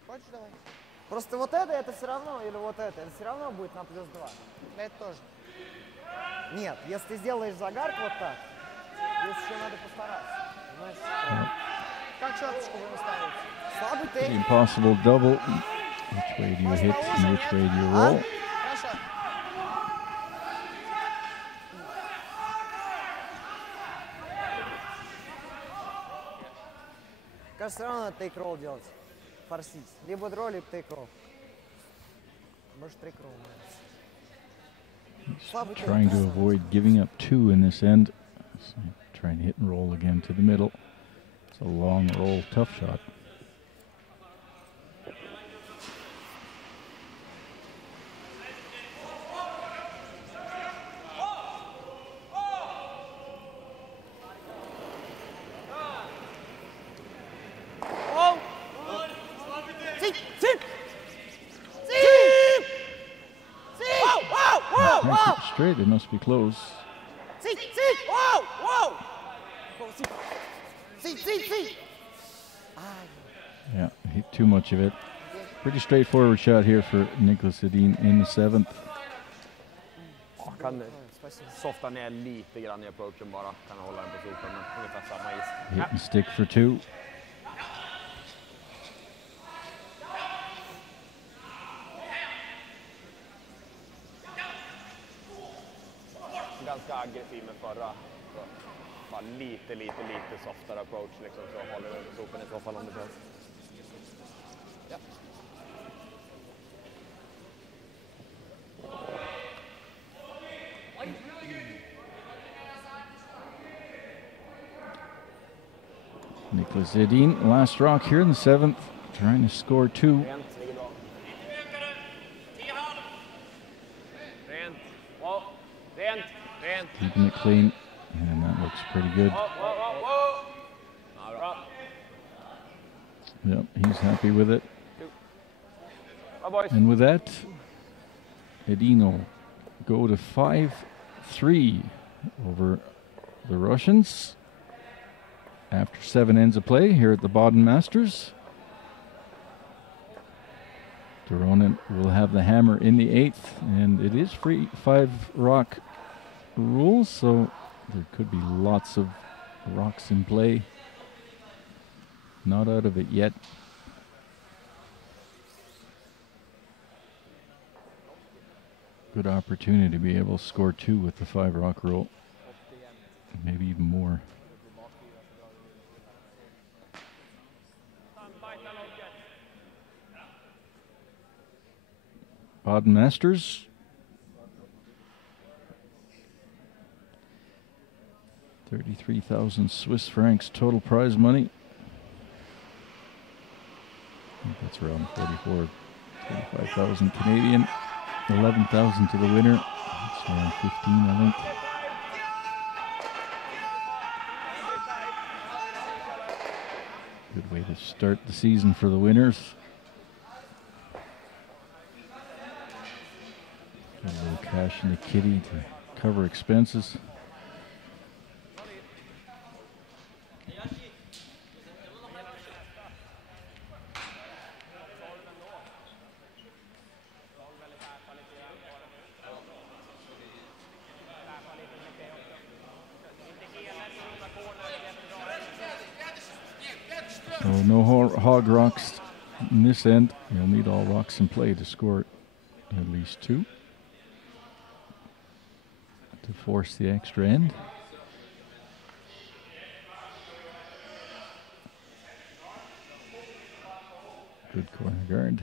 Хочешь давай? Просто вот это все равно, или вот это все равно будет на +2. Это тоже. Нет, если ты сделаешь загар вот так, здесь еще надо постараться. Знаешь, как шапочку будем ставить? Слабый тейк. Impossible double. Which way do you hit and which way do you roll? Хорошо. Кажется, все равно надо тейк-ролл делать. Форсить. Либо дро, либо тейк-ролл. Может, тейк-ролл нравится. Trying to avoid giving up 2 in this end. So trying to hit and roll again to the middle. It's a long roll, tough shot. Straight, it must be close. Whoa! Whoa! Yeah, hit too much of it. Pretty straightforward shot here for Nicholas Edin in the 7th. Kan softa ner lite grann i approachen bara. Kan hålla den på sopen, men ungefär samma is. Hit and stick for 2. Ganska aggressiv med förra. Så bara lite softare approach liksom, så håller den på sopen i så fall om det behövs. Ja. Nicholas Edin, last rock here in the 7th, trying to score 2. Keeping it clean, and that looks pretty good. Yep, he's happy with it. And with that, Edin will go to 5-3 over the Russians after 7 ends of play here at the Baden Masters. Doronin will have the hammer in the 8th, and it is free 5 rock rules, so there could be lots of rocks in play. Not out of it yet. Good opportunity to be able to score 2 with the 5 rock rule. Maybe even more. Baden Masters. 33,000 Swiss francs total prize money. I think that's around 45,000 Canadian. 11,000 to the winner. That's around 15, I think. Good way to start the season for the winners. Got a little cash in the kitty to cover expenses. So no hog rocks in this end. You'll need all rocks in play to score at least 2 to force the extra end. Good corner guard.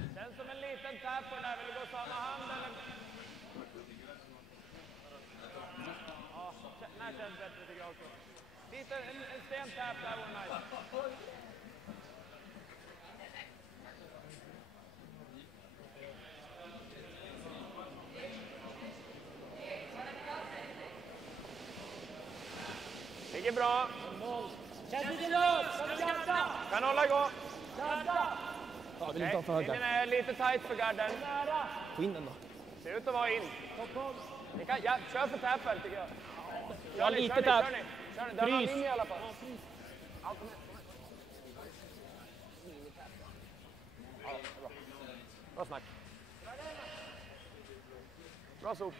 Ligger bra. Kan hålla igång. Linjen är lite tight för garden. Få in den då. Ser ut att vara in. Ja, kör för tappen tycker jag. Ja, lite tapp. Kör ni. Dra någon linje i alla fall. Bra snack. Bra sop.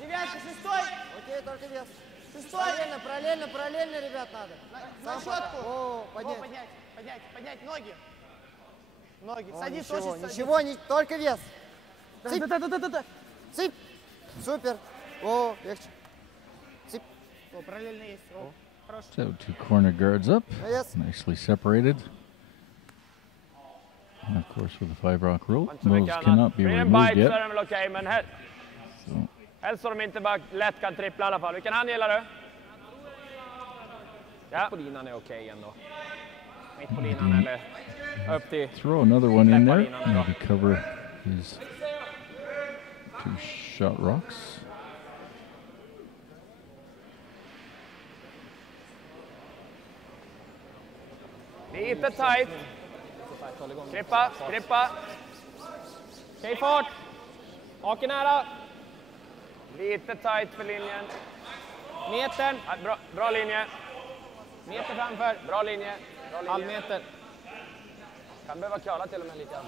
Девятка, 6-й. Окей, только вес. 6-й. Параллельно, ребят, надо. На Сам щетку. О, поднять. Поднять ноги. Ноги. О, Садись, ничего, очень садись. ничего, только вес. Цып, Да. цып. Супер. О, легче. Цып. О, параллельно есть. О, хорошо. So 2 corner guards up, Yes. nicely separated. And of course with the 5 rock rule, Inte så those mycket cannot annat. be Blir det en removed bite så är yet. den väl okej, men So helst så de inte bara lätt kan trippla i alla fall. Vilken hand gillar du? Ja. På linan är okej ändå. Mitt på linan eller upp till... throw another one in there, Släppa linan då. maybe cover his 2 shot rocks. Lite tight. Grippa. Okej, fart. Haken nära. Lite tight för linjen. Metern. Ja, bra linje. Meter framför. Bra linje. Halvmeter. Kan behöva curla till och med lite grann.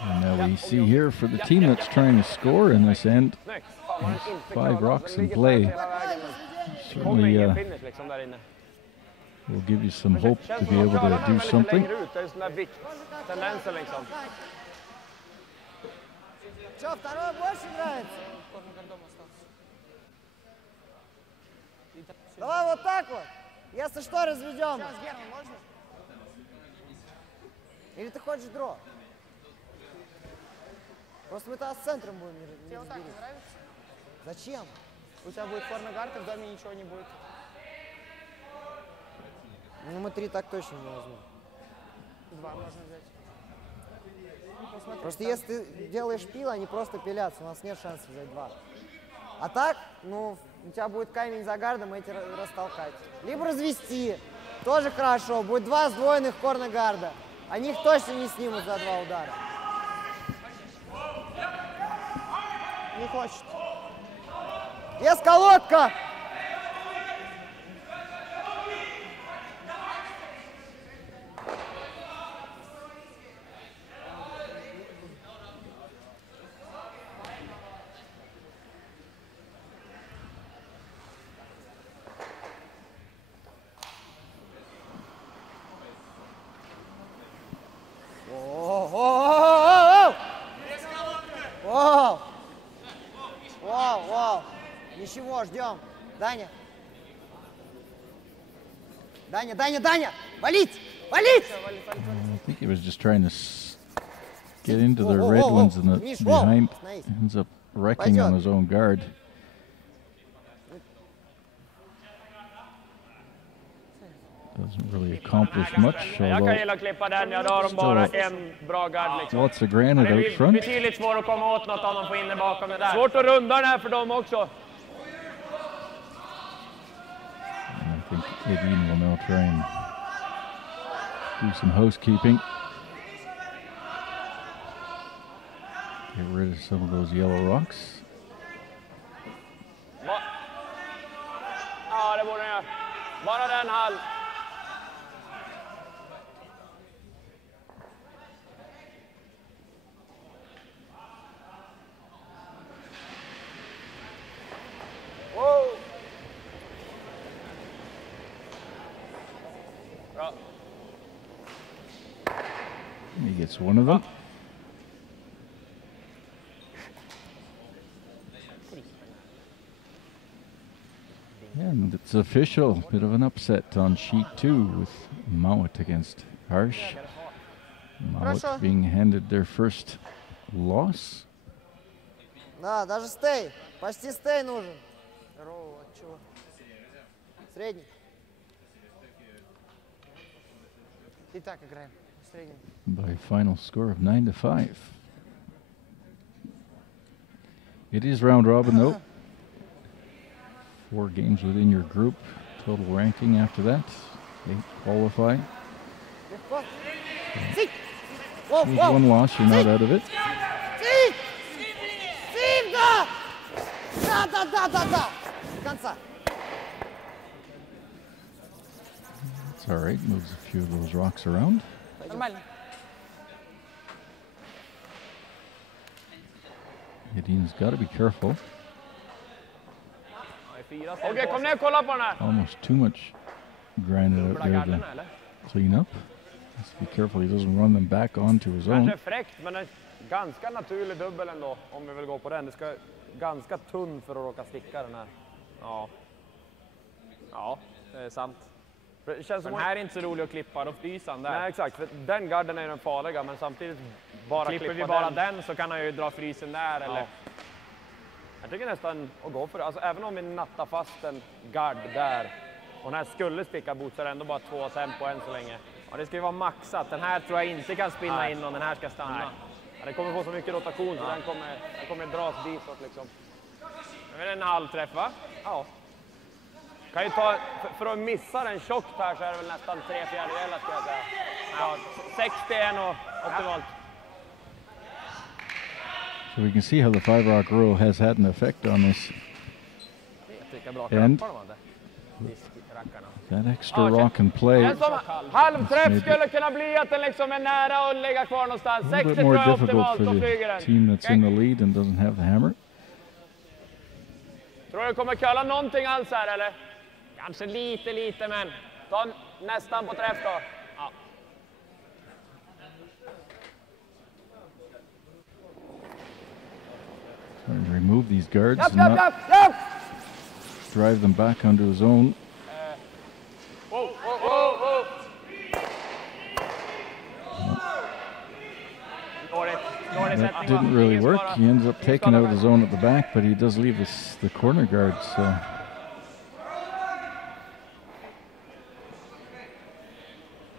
And now we see here for the team that's trying to score in this end, Snyggt. Fan, vad den inte 5 curlar. rocks Den in ligger play. tight hela vägen, men kommer Certainly ingen finish liksom där inne. will give you some hope Känns to som be att able curlarna to är do väldigt something. längre ut. Det är sån där vikttendensen liksom. Че, второй больше нравится? Давай вот так вот. Если что, разведем. Сейчас, Герман, можно? Или ты хочешь дро? Просто мы тогда с центром будем не Тебе вот так не разберись. нравится? Зачем? У тебя будет корнер-гард, и в доме ничего не будет. Ну мы 3 так точно не возьмем. 2 можно взять. Посмотри, Просто если ты делаешь пил, они просто пилятся. У нас нет шансов взять 2. А так, ну, у тебя будет камень за гардом, эти растолкать. Либо развести. Тоже хорошо. Будет 2 сдвоенных корнер-гарда. Они их точно не снимут за 2 удара. не хочет. Есть колодка! Вау! Ничего, ждем. Даня! Даня! Валить! I think he was just trying to get into the red ones in the behind. Ends up wrecking on his own guard. Does Doesn't really accomplish much, Jag kan although gilla att klippa den, jag har de bara en bra guard liksom. lots of granite Det out är front. betydligt svårt att komma åt något om de får in den bakom det där. Svårt att runda den här för dem också. And I think Edin will now try and do some housekeeping. Get rid of some of those yellow rocks. Ja, det borde den göra. Bara den halv. Wow. Bra. He gets one of them. And it's official. Bit of an upset on sheet 2 with Mowat against Harsh. Mowat being handed their first loss. Да, даже стей. Почти стей нужен. Здорово, от чего? Средний. И так играем. Средний. By a final score of 9-5. It is round robin though. 4 games within your group. Total ranking after that. 8 qualify. Легко. Сик! Воу, With воу! one loss, you're not out of it. Сик! Сик, да! Да, да, да, да, да! До конца. It's all right. Moves a few of those rocks around. Нормально. Edin's got to be careful. Okej, kom ner och kolla på den här. Almost too much granite out there Garden, to eller? clean up. Has to be careful he doesn't run them back onto his own. Kanske fräckt, men en ganska naturlig dubbel ändå, om vi vill gå på den. Det ska ganska tunn för att råka sticka den här. Ja. Ja, det är sant. Det känns som den här är inte så rolig att klippa, då fryser han där. Nej, exakt. För den garden är den farliga, men samtidigt bara klipper vi bara den så kan han ju dra frysen där. Ja. Eller... Jag tycker nästan att gå för det. Alltså, även om vi nattar fast en gard där och den här skulle sticka bort så är det ändå bara 2 tempo än så länge. Ja, det ska ju vara maxat. Den här tror jag inte kan spinna in och den här ska stanna. Ja, den kommer få så mycket rotation så den kommer dras ditåt liksom. Nu är det en halv träff, va? Ja. Kan ju ta, för att missa den tjockt här så är det väl nästan 3/4 skulle jag säga. Ja, 60 är nog optimalt. So we can see how the 5-rock rule has had an effect on this. And that extra rock and play. En som halvträff skulle kunna bli att den liksom är nära och ligga kvar någonstans. A 60 little bit tror more jag är difficult optimalt, for då flyger the den. team that's in the lead and doesn't have the hammer. Tror du kommer köra någonting alls här eller? Kanske lite men ta nästan på träff då. Ja. Trying to remove these guards and not drive them back onto his own. Whoa. That didn't really work. He ends up taking out his own at the back, but he does leave the corner guard. So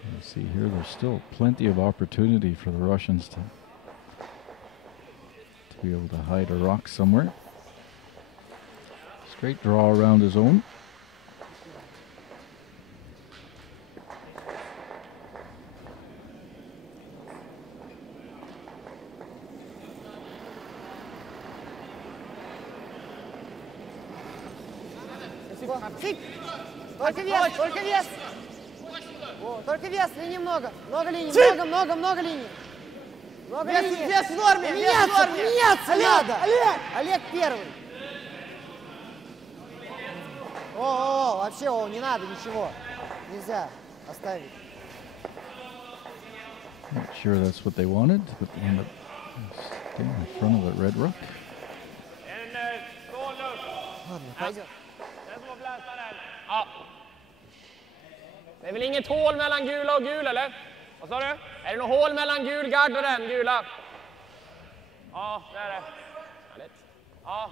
you see here, there's still plenty of opportunity for the Russians to be able to hide a rock somewhere. Straight draw around his own. Сик! Только вес, только вес! О, только вес, линий много. Много линий, много линий. Много линий. Вес в норме, вес в норме. Меняться надо. Олег первый. О, вообще, не надо ничего. Нельзя оставить. Not sure that's what they wanted, but they end up staying in front of that red rock. Ладно, пойдет. Ja. Det är väl inget hål mellan gula och gul, eller? Vad sa du? Är det något hål mellan gul gard och den gula? Ja, det är det. Härligt. Ja,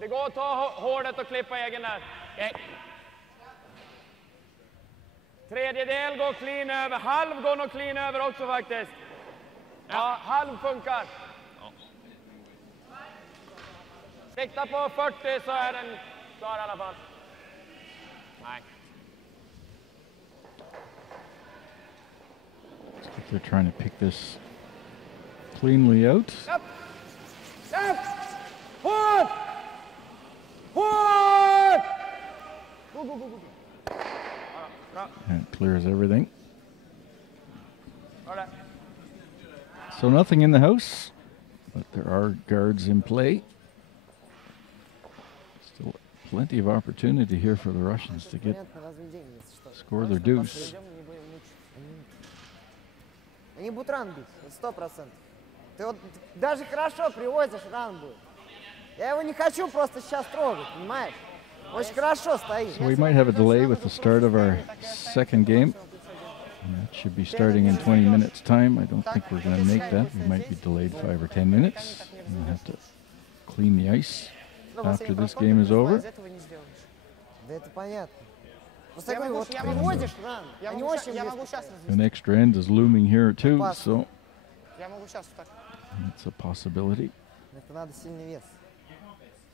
det går att ta hårdet och klippa egen där. Okej. Tredjedel går clean över. Halv går nog clean över också faktiskt. Ja, halv funkar. Sikta på 40 så är den klar i alla fall. Nej. Looks like they're trying to pick this cleanly out. Upp! Upp! Hårt! Hårt! Go, go, go, go. Bra. And it clears everything. Bra där. So nothing in the house, but there are guards in play. Still plenty of opportunity here for the Russians to get score their deuce. Они будут ран бить, это 100%. Ты вот даже хорошо приводишь, ран будет. Я его не хочу просто сейчас трогать, понимаешь? Очень хорошо стоит. So we might have a delay with the start of our second game. And that should be starting in 20 minutes time. I don't think we're going to make that. We might be delayed 5 or 10 minutes. And we'll have to clean the ice after this game is over. Да это понятно. Просто я говорю, вот приводишь ран, они очень близко. An extra end is looming here too, so Я могу сейчас вот так. it's a possibility. Это надо сильный вес,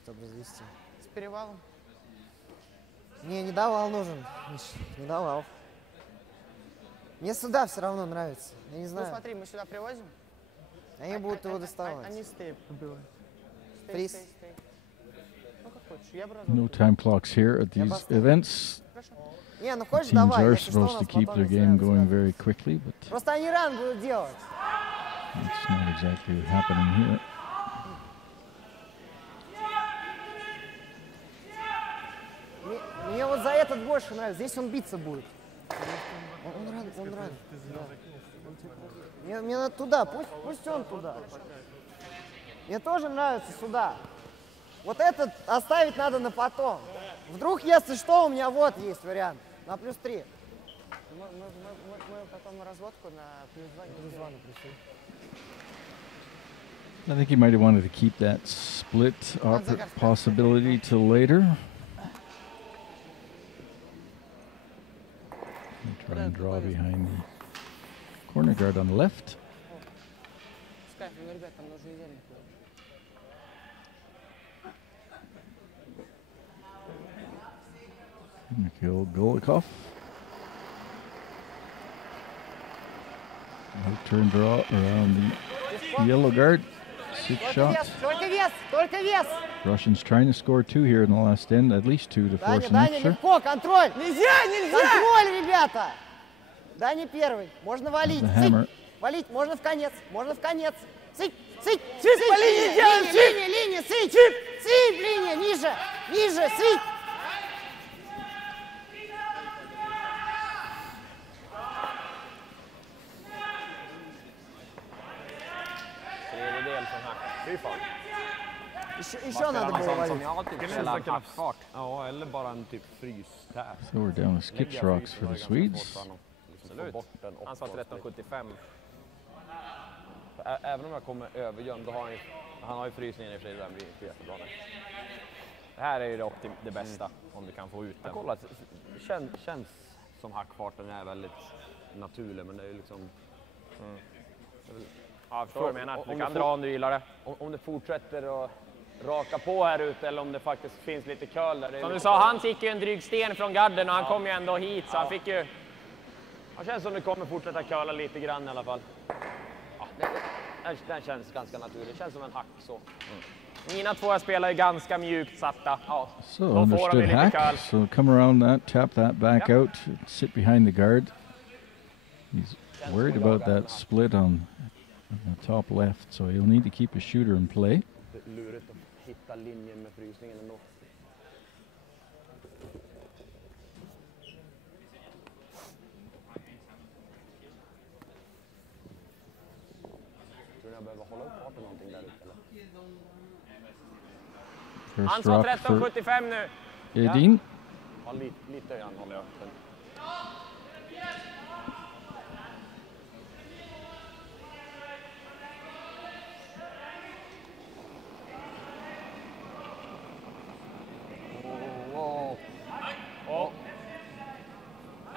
чтобы развести. С перевалом. Не давал нужен, Миш, не давал. Мне сюда все равно нравится, я не Ну знаю. смотри, мы сюда привозим. Они будут его доставать. Они стейп убивают. Фриз. Ну как хочешь, я бы No time clocks here at these events. Не, ну хочешь Teams давай, are если что, у supposed to нас keep потом their game сразу. going very quickly, but Просто они ран будут делать. that's not exactly happening here. Мне вот за этот больше нравится, здесь он биться будет. Он ран, да. Мне надо туда, пусть он туда. Мне тоже нравится сюда. Вот этот оставить надо на потом. Вдруг, если что, у меня вот есть вариант. На +3. Мы потом разводку на +2. I think he might have wanted to keep that split possibility till later. And try and draw behind the corner guard on the left. Пускай, ну ребят, там нужно идеально. Mikhail Golikov. No turn draw around the yellow guard. 6 shots. Только вес, только вес. Russians trying to score 2 here in the last end, at least 2 to force an Даня, extra. легко, контроль. Нельзя! Контроль, ребята. Даня первый, можно валить. The hammer. Валить, можно в конец, Сыть, по линии делаем, линия, сыть, линия, ниже, сыть. Tredjedel från här. Fy fan. Еще надо было валить. Ja, typ spela en hackfart. Ja, eller bara en typ frystär. So we're down to skips rocks for the Swedes. Absolut. Han sa 13,75. Även om jag kommer övergömd, då har han har ju frysningen i och för sig, den blir jättebra nu. Det här är ju det bästa, om du kan få ut den. Kolla, det känns som hackfarten är väldigt naturlig, men det är ju liksom... Ja, jag förstår vad du menar. Du kan dra om du gillar det. Om det fortsätter att raka på här ute, eller om det faktiskt finns lite curl där. Som du sa, han fick ju en dryg sten från garden och han kom ju ändå hit, så han fick ju... Det känns som det kommer fortsätta curla lite grann i alla fall. Ja, den känns ganska naturlig. Det känns som en hack så. Mina två spelar ju ganska mjukt satta. Ja, So då får de ju understood lite hack. curl. So come around that, tap that back out, sit behind the guard. He's worried about that split on the top left, so he'll need to keep his shooter in play. Det är lurigt att hitta linjen med frysningen ändå. Tror ni jag behöver hålla upp farten någonting där ute eller? Han First sa rock for 13,75 nu. Edin. Ja, lite grann håller jag öppen.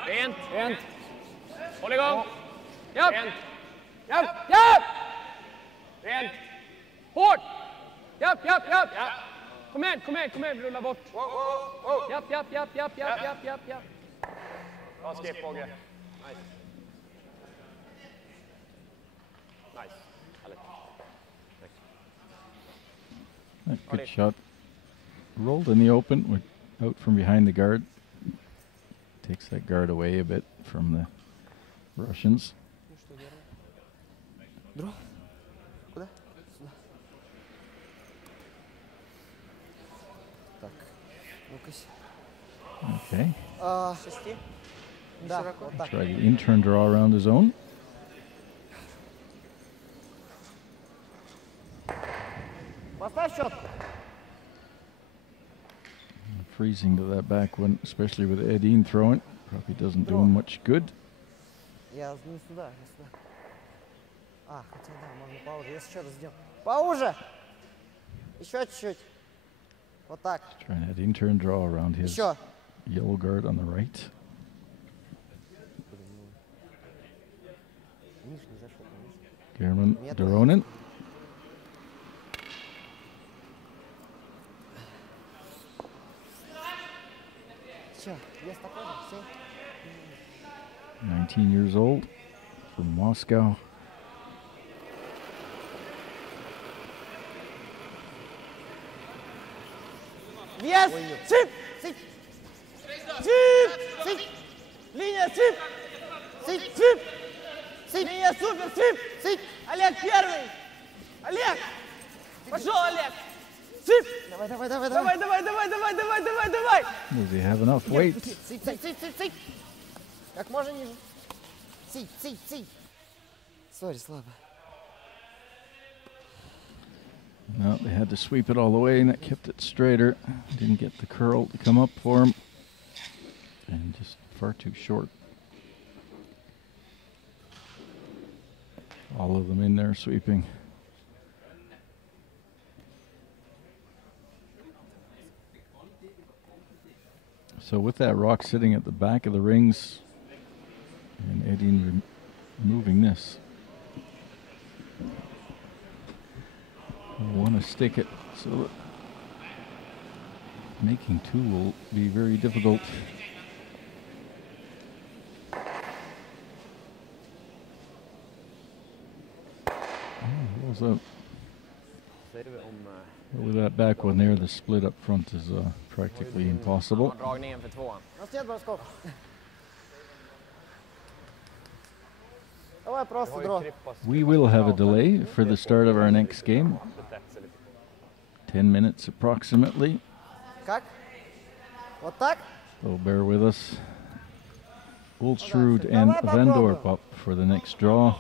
Det är Rent. Rent. Håll igång. Japp. Rent. Japp. Japp. Rent. Hårt. Japp, japp, japp. Ja. Kom igen, rulla bort. Japp, japp, japp, japp, japp, japp, japp, japp. Bra skip, Åge. Nice. Nice. Härligt. Good shot. Rolled in the open, went out from behind the guard. Takes that guard away a bit from the Russians. Куда? Сюда. Так, ну-ка. Okay. Да, вот так. Try the in-turn draw around his own. Поставь счет. Freezing to that back one, especially with Edin throwing. Probably doesn't do him much good. Я не сюда, не сюда. Хотя да, можно поуже. Если еще раз сделаем. Поуже! Еще чуть-чуть. Вот так. Trying that in-turn draw around his Еще. yellow guard on the right. Нижний зашел. German Нет. Doronin. Все, есть такой же, все. 19 years old from Moscow. Вес! Сип! Сип! Сип! Сип! Линия сип! Сип! Сип! Сип! Линия супер! Сип! Сип! Олег первый! Олег! Пошел, Олег! Сип! Давай. Давай! Does he have enough weight? Сип! Как можно ниже. Сип! Сори, слабо. No, they had to sweep it all the way, and that kept it straighter. Didn't get the curl to come up for him. And just far too short. All of them in there sweeping. So with that rock sitting at the back of the rings, and Edin removing this. Want to stick it, so that making two will be very difficult. Rolls out. With that back one there, the split up front is practically impossible. Dragningen för tvåan. Настед бросков. Давай просто дро. We will have a delay for the start of our next game. 10 minutes approximately. Как? Вот так? So bear with us. Ulstrud and Vandorp up for the next draw.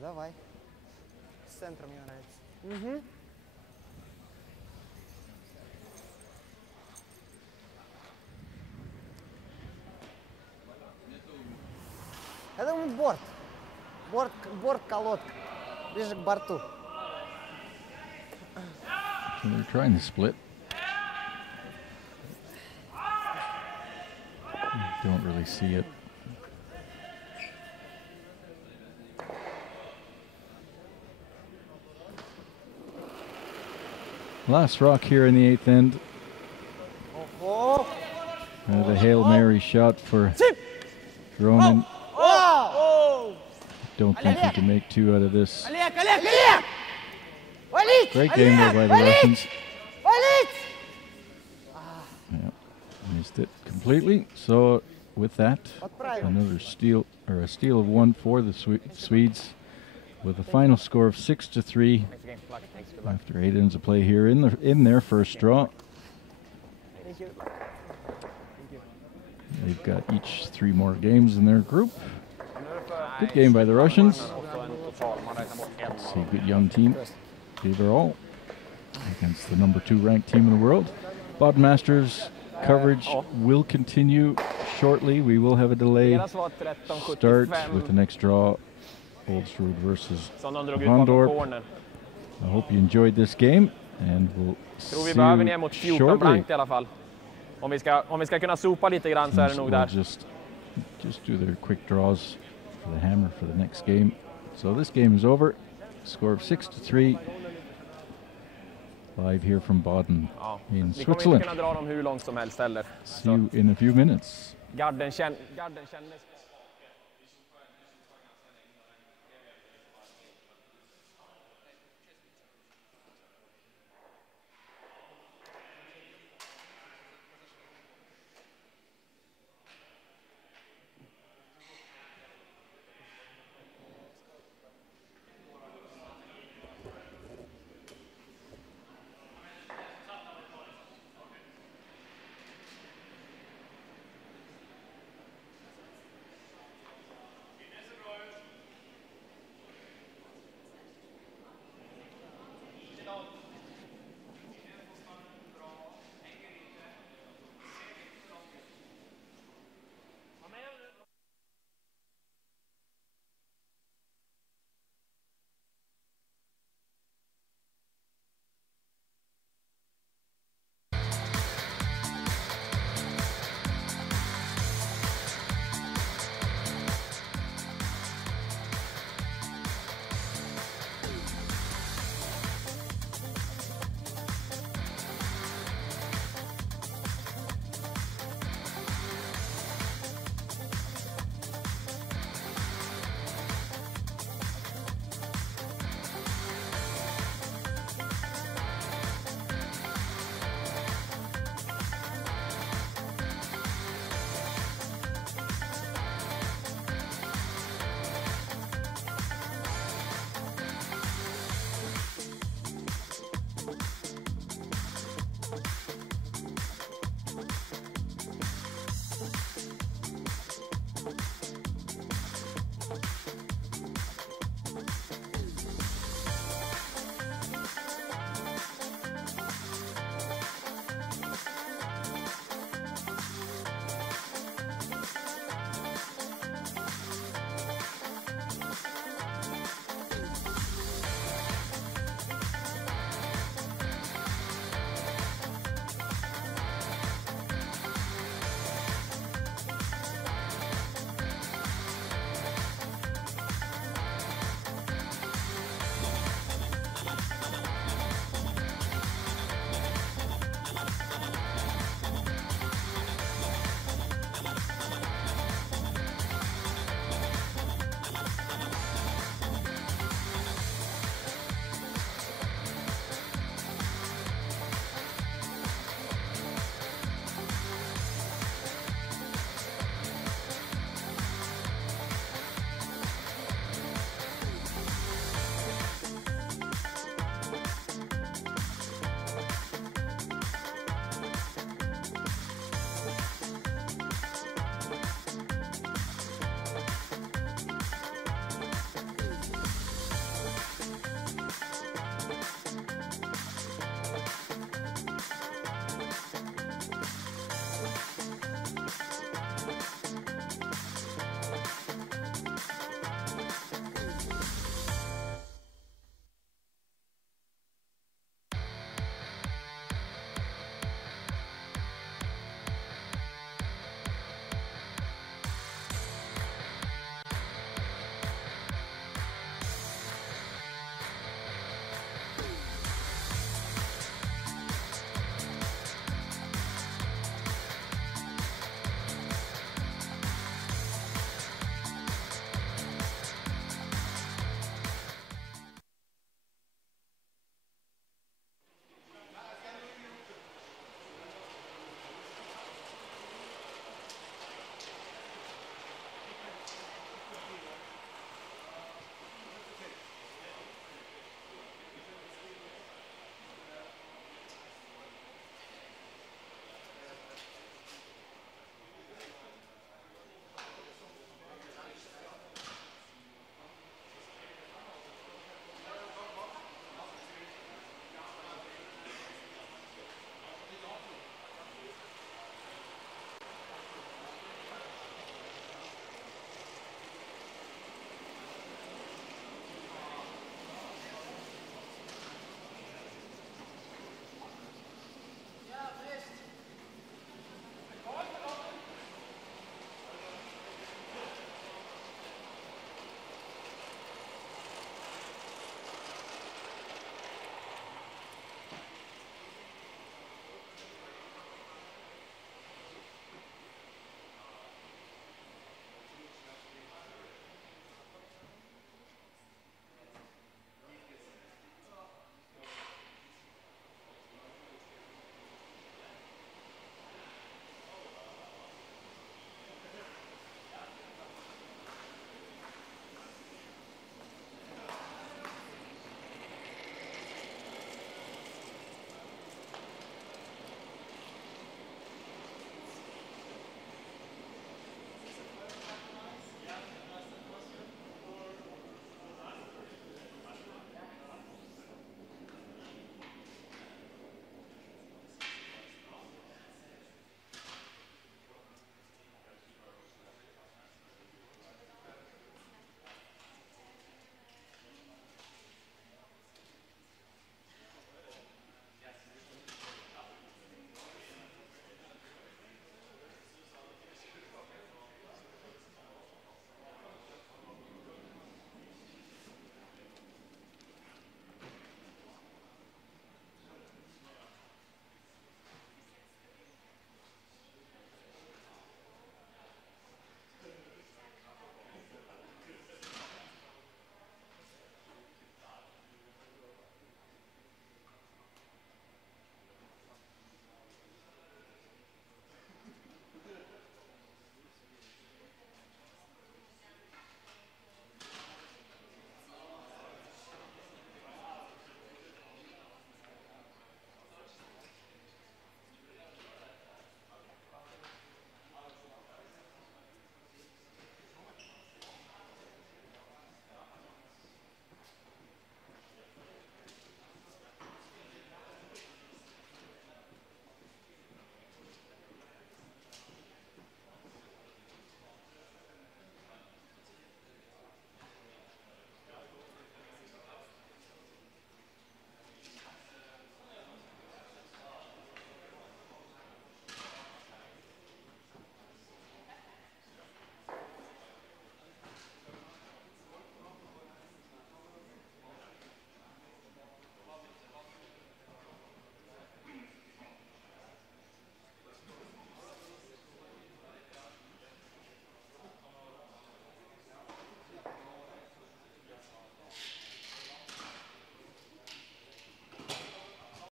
Давай. С центра мне нравится. Я думаю, борт. Борт, колодка. Ближе к борту. So they're trying to split. Don't really see it. Last rock here in the eighth end. The Hail Mary shot for Doronin. Don't think he can make two out of this. Олег! Валить! Great game there by the Russians. Валить! Yeah, missed it completely. So with that, another steal, or a steal of one for the Swedes, with a final score of 6-3 after 8 ends of play here in their first draw. They've got each 3 more games in their group. Good game by the Russians. See, good young team. Gave her all against the number 2 ranked team in the world. Baden Masters coverage will continue shortly. We will have a delay start with the next draw, Ulstrud versus Vandorp. I hope you enjoyed this game, and we'll see you shortly. Om vi ska kunna sopa lite grann så är det nog där. Just do their quick draws for the hammer for the next game. So this game is over. Score of 6-3. Live here from Baden in Vi kommer Switzerland. inte kunna dra dem hur långt som helst heller. See you in a few minutes. Garden kändes